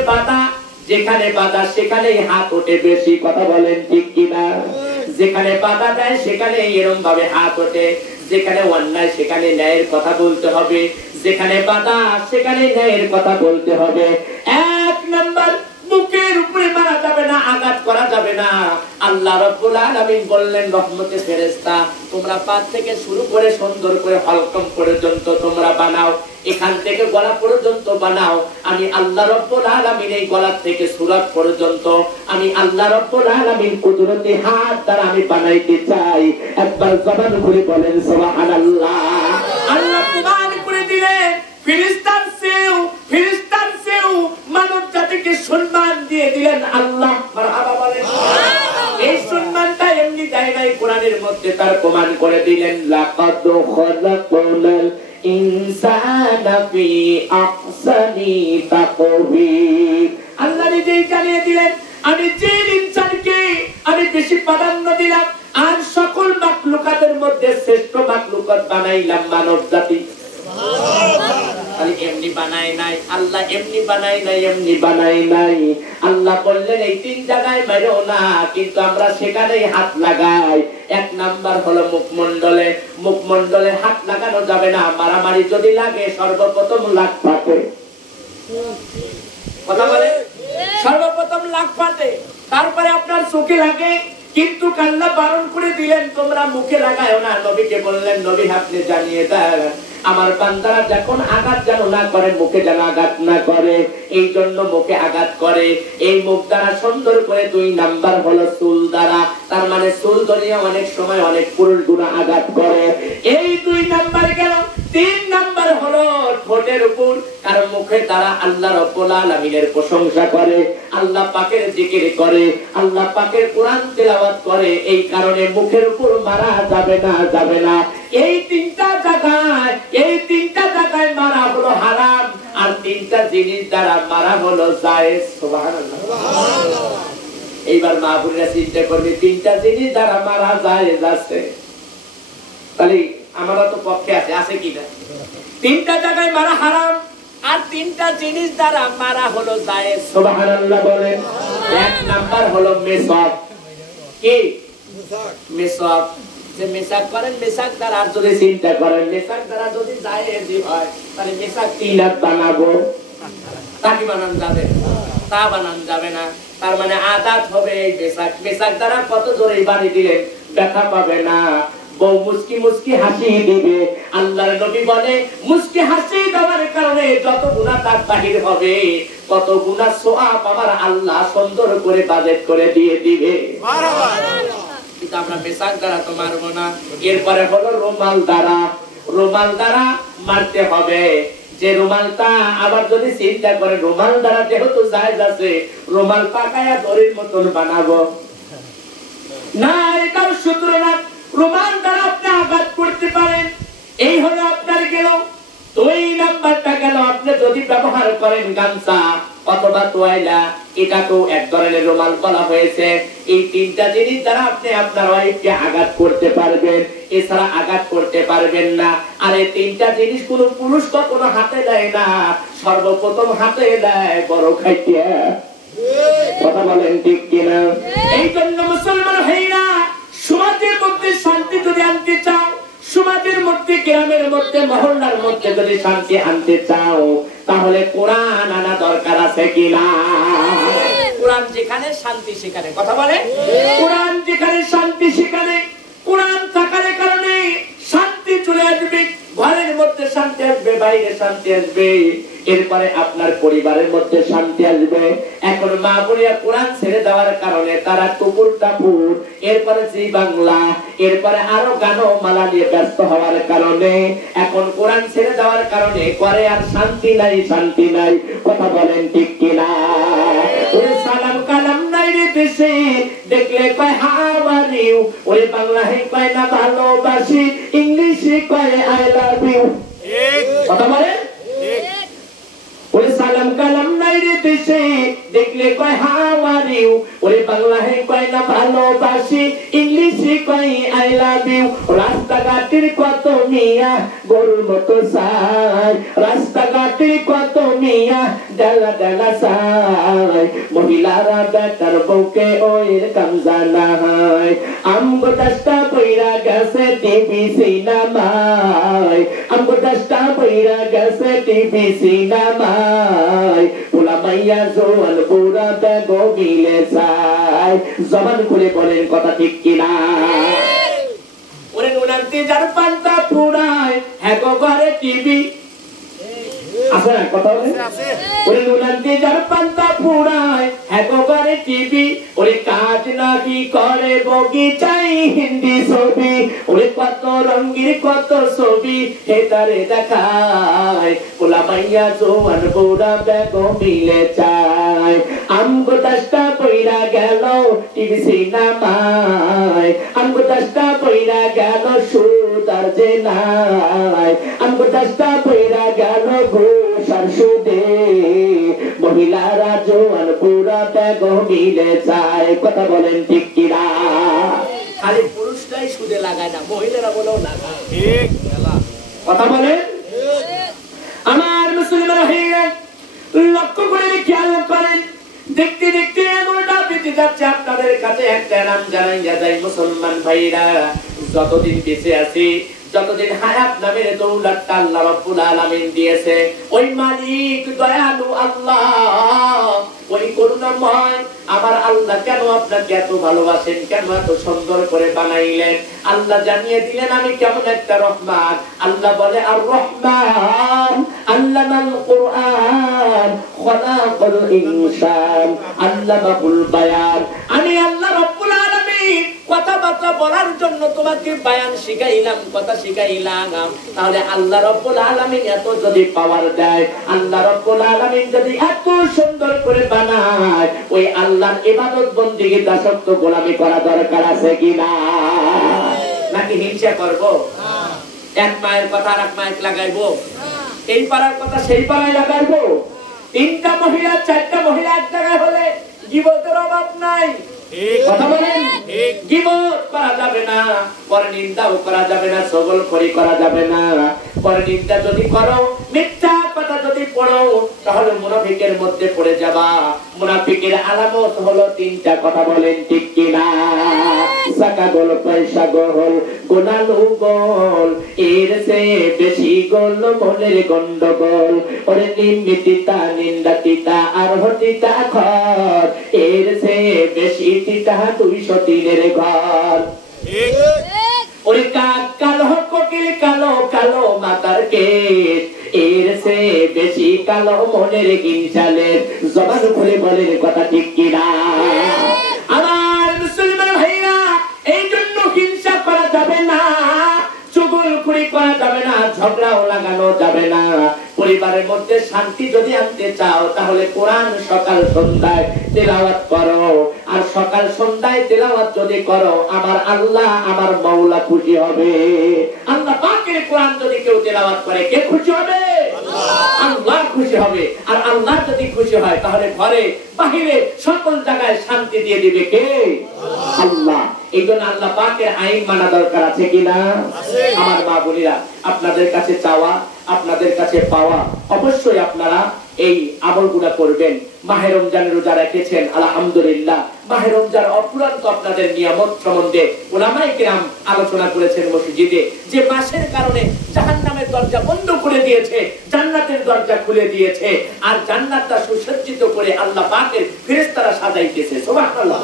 বাধা সেখানেই হাত ওঠে বেশি। কথা বলেন ঠিক কিনা? যেখানে বাধা দেয় সেখানে এরকম ভাবে হাত ওঠে, যেখানে অন্যায় সেখানে ন্যায়ের কথা বলতে হবে, যেখানে বাধা সেখানে ন্যায়ের কথা বলতে হবে। 1 নাম্বার, বুকের উপরে করে মারা যাবে না, আঘাত করা যাবে না। আল্লাহ রাব্বুল আলামিন বললেন রহমতের ফেরেশতা তোমরা পা থেকে শুরু করে সুন্দর করে হলকম পর্যন্ত তোমরা বানাও, এখান থেকে গলা পর্যন্ত বানাও। আমি আল্লাহ রাব্বুল আলামিন এই গলা থেকে সুরাত পর্যন্ত আমি আল্লাহ রাব্বুল আলামিন কুদরতি হাত দ্বারা আমি বানাইতে চাই। একবার জবান খুলে বলেন সুবহানাল্লাহ। আল্লাহ প্রমাণ করে দিলেন ফেরেশতার চেয়েও মানব জাতিকে সম্মান দিয়ে দিলেন আল্লাহ। মারহাবা বলেন। এই সম্মানটা এমনি দেয় নাই, কোরআনের মধ্যে তার প্রমাণ করে দিলেন লাকাদ খালাকনাল ইনসানা ফি আহসানি তাকওয়িম। আল্লাহ নিজেই জানিয়ে দিলেন আমি জিন ইনসানকে আমি বেশি প্রাধান্য দিলাম আর সকল মাখলুকাতের মধ্যে শ্রেষ্ঠ মাখলুকাত বানাইলাম মানব জাতি। এমনি বানায় নাই আল্লাহ, এমনি বানাই নাই। আল্লাহ বললেন এই তিন জায়গায় মারো না, কিন্তু আমরা সেখানেই হাত লাগাই। এক নাম্বার হলো মুখমণ্ডলে হাত লাগানো যাবে না। মারামারি যদি লাগে সর্বপ্রথম লাখ ফাটে। কথা বলে সর্বপ্রথম লাখ ফাটে, তারপরে আপনার চোখে লাগে। কিন্তু আল্লাহ বারণ করে দিলেন তোমরা মুখে লাগায়ও না। নবীকে বললেন নবী আপনি জানিয়ে দেন আমার বান্দারা যখন আঘাত যেন না করে, মুখে যেন আঘাত না করে, এই জন্য মুখে আঘাত করে। এই মুখ দ্বারা সুন্দর করে 2 নাম্বার হলো চুল দ্বারা, তার মানে চুল ধরিয়ে অনেক সময় অনেক পুরুষ গুনাহ আঘাত করে। এই 2 নাম্বার গেল। 3 নাম্বার হলো ঠোঁটের উপর, কারণ মুখের দ্বারা আল্লাহ রাব্বুল আলামিনের প্রশংসা করে, আল্লাহ পাকের জিকির করে, আল্লাহ পাকের কোরআন তেলাওয়াত করে। এই কারণে মুখের উপর মারা যাবে না। এই তিনটা জায়গায় মারা হলো হারাম, আর 3টা জিনিস দ্বারা মারা হলো জায়েজ। সুবহানাল্লাহ। এইবার মা বোনেরা চিন্তা করবে 3টা জিনিস দ্বারা মারা জায়েজ আছে, তাহলে আমরা তো পক্ষে আছে কিনা? 3টা জায়গায় মারা হারাম আর 3টা জিনিস দ্বারা মারা হলো জায়েজ। সুবহানাল্লাহ বলেন। 1 নাম্বার হলো মেসাক। কি মেসাক? যে মেসাক করেন, মেসাক দ্বারা আর যদি চিন্তা করেন মেসাক দ্বারা যদি জায়েজই হয় তাহলে মেসাক কি লাভ বানাবো? তাকি বানান যাবে, তা বানান যাবে না। তার মানে আদাত হবে এই মেসাক দ্বারা কত জোরে বাড়ি দিলেন ব্যথা পাবে না। বউ মুস্কি হাসি দিবে। আল্লাহর নবী বলে মুস্কি হাসি দেওয়ার কারণে যত গুনাহ তার বাহির হবে, কত গুনাহ সওয়াব আমার আল্লাহ সুন্দর করে বাজেট করে দিয়ে দিবে। সুবহানাল্লাহ। কিন্তু আমরা মেসাক দ্বারা তো মারবো না। এরপরে হলো রুমাল দ্বারা মারতে হবে। যে রুমালটা আবার যদি চিন্তা করে রুমাল দ্বারা যেহেতু জায়েজ আছে, রুমাল পাকায়া দড়ির মতন বানাবো না, এটাও সূত্র না। রুমাল দ্বারা আপনি আঘাত করতে পারেন। এই হলো আপনার গেল 2 নাম্বারটা গেল। আপনি যদি ব্যবহার করেন গামছা অথবা তোয়াইলা, এটা তো এক ধরনের রুমাল বলা হয়েছে। এই 3টা জিনিস দ্বারা আপনি আপনার ওয়াইফকে আঘাত করতে পারবেন, এছাড়া আঘাত করতে পারবেন না। আর এই 3টা জিনিস কোনো পুরুষ তো কোনো হাতে দেয় না, সর্বপ্রথম হাতে দেয় বড় খাইতে। কথা বলেন ঠিক কিনা? এই জন্য মুসলমান ভাইরা সমাজের মধ্যে শান্তি যদি আনতে চাও, সমাজের মধ্যে গ্রামের মধ্যে মহল্লার মধ্যে যদি শান্তি আনতে চাও, তাহলে কোরআন আনা দরকার আছে কিনা? কোরআন যেখানে শান্তি সেখানে। কথা বলে কোরআন যেখানে শান্তি সেখানে। কোরআন থাকার কারণে শান্তি চলে আসবে, ঘরের মধ্যে শান্তি আসবে, বাইরে শান্তি আসবে, এরপরে আপনার পরিবারের মধ্যে শান্তি আসবে। এখন মা বোনেরা কোরআন ছেড়ে দেওয়ার কারণে তারা টুকুর টাপুর, এরপরে জি বাংলা, এরপরে আরো গানো মালা নিয়ে ব্যস্ত হওয়ার কারণে, এখন কোরআন ছেড়ে দেওয়ার কারণে করে আর শান্তি নাই। কথা বলেন ঠিক কিনা? ওরে সালাম কালাম নাই রে দেশে, দেখলে কয় হাউ আর ইউ, ওরে বাংলায় কয় না ভালোবাসি, ইংলিশে কয় আই লাভ ইউ। কথা বলেন। ওরে সালাম কালাম নাই রে দেশে, দেখলে কয় হাউ আর ইউ, ওরে বাংলায় কয় না ভালোবাসি, ইংলিশে কয় আই লাভ ইউ। রাস্তাঘাটের কত মিয়া গরুর মতো সাই, রাস্তাঘাটের কত মিয়া ডালা ডালা সাই মহিলারা বেটার বউকে ওইর কামজানা হয় আমগো দশটা পয়রা গেছে টিভি সিনেমায় আমগো দশটা পয়রা গেছে টিভি সিনেমায় পোলা মাইয়া জোয়ান বুড়া বেগো মিলে যায় জবান খুলে বলেন কথা ঠিক কিনা ওরে নুনান্তি যার পান্তা পুরায় হ্যাঁ গো ঘরে টিভি আছে না কথা বলে ওরে নুনান্তি যার পান্তা পুরায় হ্যাঁ গো ঘরে টিভি ওরে কাজ নাকি করে বগিচাই হিন্দি ছবি ওরে কত রঙের কত ছবি হে তারে দেখায় পোলা মাইয়া জোয়ান বুড়া বেগো মিলে যায় আমগো দশটা পয়রা গেল টিভি সিনেমায় আমগো দশটা পয়রা গেল সুদার যে নাই আমগো দশটা পয়রা গেল ঘুষ আর সুদে মহিলারা জোয়ান বুড়া বেগো মিলে যায় কথা বলেন ঠিক কিনা খালি পুরুষরাই সুদে লাগায় না মহিলারা বলেও লাগায় ঠিক কথা বলেন আমার মুসলিম ভাইরা লক্ষ্য করে খেয়াল করেন দেখতে দেখতে এমনটা বেঁচে যাচ্ছে আপনাদের কাছে একটা নাম জানাই যাই মুসলমান ভাইরা যতদিন বেঁচে আছি যতদিন হায়াত নামের দৌলত আল্লাহ রাব্বুল আলামিন দিয়েছে ওই মালিক দয়ালু আল্লাহ ওই করুণাময় আমার আল্লাহ কেন আপনাকে এত ভালোবাসেন কেন এত সুন্দর করে বানাইলেন আল্লাহ জানিয়ে দিলেন আমি কেমন একটা রহমান আল্লাহ বলে আর রহমান আল্লামাল কুরআন খলাকাল ইনসান আল্লামাহুল বায়ান আমি আল্লাহ রাব্বুল আলামিন কথাবার্তা বলার জন্য তোমাকে বায়ান শিখাইলাম কথা শিখাইলাম তাহলে আল্লাহ রাব্বুল আলামিন এত যদি পাওয়ার দেয় আল্লাহ রাব্বুল আলামিন যদি এত সুন্দর করে বানায় ওই আল্লাহর ইবাদত বندگی দাসত্ব গোলামি করা দরকার আছে কি না নাকি হিংসা করব এক মায়ের কথা আর এক মাইক লাগাইবো এই পাড়ার কথা সেই পাড়ায় লাগাইবো তিনটা মহিলা চারটা মহিলা এক জায়গায় হলে গীবতের অভাব নাই কথা বলেন গীবত করা যাবে না পরনিন্দাও করা যাবে না সগলখড়ি করা যাবে না পরনিন্দা যদি করো মিথ্যা কথা যদি পড়ো তাহলে মুনাফিকের মধ্যে পড়ে যাবা মুনাফিকের আলামত হলো তিনটা কথা বলেন ঠিক কি না সাকা গোল পয়সা গোল গোনালু গোল এর সে বেশি গোল মনের গন্ডগোল ওরে নিমিতিতা নিন্দাতিতা আর হতিতা ঘর এর সে বেশি তিতা 203 এর ঘর ঠিক ওরে কাক কালো কোকিল কালো কালো মাতার কেশ এর সে বেশি কালো মনের হিংসালের জবান খুলে বলেন কথা ঠিক কি না আমার মুসলমান ভাইরা এই জন্য হিংসা করা যাবে না চুগলখড়ি করা যাবে না ঝগড়াও লাগানো যাবে না পরিবারের মধ্যে শান্তি যদি আনতে চাও তাহলে কোরআন সকাল সন্ধ্যায় তেলাওয়াত করো আর সকাল সন্ধ্যায় তেলাওয়াত যদি করো আমার আল্লাহ আমার মাওলা খুশি হবে আল্লাহ পাকের কোরআন যদি কেউ তেলাওয়াত করে কে খুশি হবে আল্লাহ খুশি হবে আর আল্লাহ যদি খুশি হয় তাহলে ঘরে বাহিরে সকল জায়গায় শান্তি দিয়ে দিবে কে আল্লাহ এইজন্য আল্লাহ পাকের আইন মানা দরকার আছে কিনা আমার মা বোনেরা আপনাদের কাছে চাওয়া আপনাদের কাছে পাওয়া অবশ্যই আপনারা এই আমলগুলো করবেন মাহে রমজানের রোজা রেখেছেন আলহামদুলিল্লাহ মাহে রমজান অপুরান্ত আপনাদের নিয়ামত সম্বন্ধে উলামায়ে কিরাম আলোচনা করেছেন মসজিদে যে মাসের কারণে জাহান্নামের দরজা বন্ধ করে দিয়েছে জান্নাতের দরজা খুলে দিয়েছে আর জান্নাতটা সুসজ্জিত করে আল্লাহ পাকের ফেরেশতারা সাজাইতেছে সুবহানাল্লাহ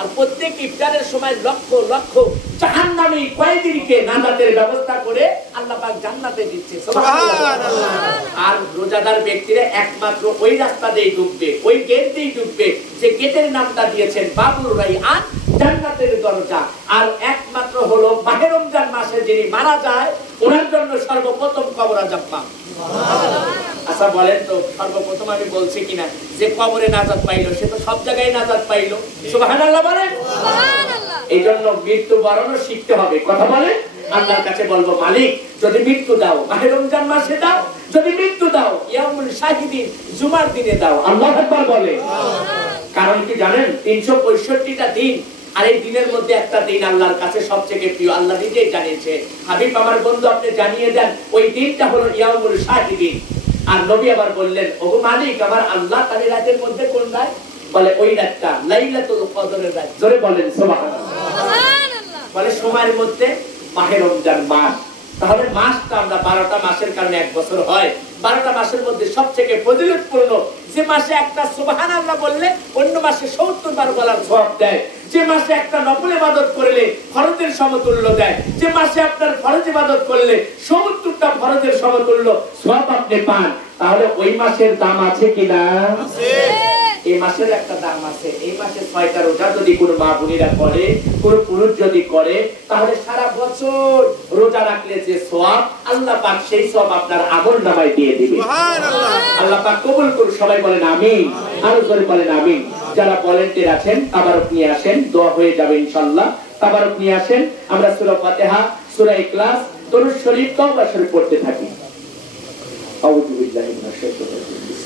আর প্রত্যেক ইফতারের সময় লক্ষ লক্ষ জাহান্নামী কয়েদিকে নাজাতের ব্যবস্থা করে আল্লাহ পাক জান্নাতে দিচ্ছে সুবহানাল্লাহ আর রোজাদার ব্যক্তিরা একমাত্র ওই রাস্তা দিয়ে ঢুকবে ওই গেট দিয়ে ঢুকবে যে গেটের নামটা দিয়েছেন বাবুল রাইয়ান জান্নাতের দরজা আর একমাত্র হলো মাহে রমজান মাসে যিনি মারা যায় ওনার জন্য সর্বপ্রথম কবর আযাব পান আচ্ছা বলেন তো সর্বপ্রথম আমি বলছি কিনা যে কবরে নাজাত পাইলো সে তো সব জায়গায় নাজাত পাইলো সুবহানাল্লাহ বলেন সুবহানাল্লাহ এইজন্য মৃত্যু বরণও শিখতে হবে কথা বলেন আল্লাহর কাছে বলবো মালিক যদি মৃত্যু দাও মাহে রমজান মাসে দাও যদি মৃত্যু দাও ইয়াউমুল শাহিদিন জুমার দিনে দাও আল্লাহু আকবার বলে কারণ কি জানেন 365টা দিন আর এই দিনের মধ্যে একটা দিন আল্লাহর কাছে সবচেয়ে প্রিয় আল্লাহ নিজেই জানিয়েছে হাবিব আমার বন্ধু আপনি জানিয়ে দেন ওই দিনটা হলো ইয়াউমুল শাহিদিন আর নবী আবার বললেন, ওগো মালিক আমার আল্লাহ, তাহলে রাতের মধ্যে কোন রাত? বলে ওই রাতটা লাইলাতুল কদরের রাত। জোরে বলেন সুবহানাল্লাহ। বলে সময়ের মধ্যে মাহে রমজান মাস। তাহলে মাসটা আমরা 12টা মাসের কারণে এক বছর হয়। 12টা মাসের মধ্যে সবথেকে ফজিলতপূর্ণ যে মাসে একটা সুবহানাল্লাহ বললে অন্য মাসে 70 বার বলার সওয়াব দেয়, যে মাসে একটা নফল ইবাদত করলে ফরজের সমতুল্য দেয়, যে মাসে আপনার ফরজ ইবাদত করলে 70টা ফরজের সমতুল্য সওয়াব আপনি পান। তাহলে ওই মাসের দাম আছে কিনা? আছে। এই মাসের একটা দাম আছে। এই মাসে 6টা রোজা যদি কোনো মা বোনেরা করে, কোনো পুরুষ যদি করে, তাহলে সারা বছর রোজা রাখলে যে সওয়াব, আল্লাহ পাক সেই সওয়াব আপনার আমলনামায় দিয়ে দিবে। সুবহানাল্লাহ। আল্লাহ পাক কবুল করুন। সবাই বলেন আমিন। আর জোরে বলেন আমিন। যারা ভলান্টিয়ার আছেন তাবারক নিয়ে আসেন, দোয়া হয়ে যাবে ইনশাআল্লাহ। তাবারক নিয়ে আসেন। আমরা সূরা ফাতিহা, সূরা ইখলাস, দরুদ শরীফ, তাওবা শরীফ পড়তে থাকি। আউযু বিল্লাহি মিনাশ শাইতানির রাজিম।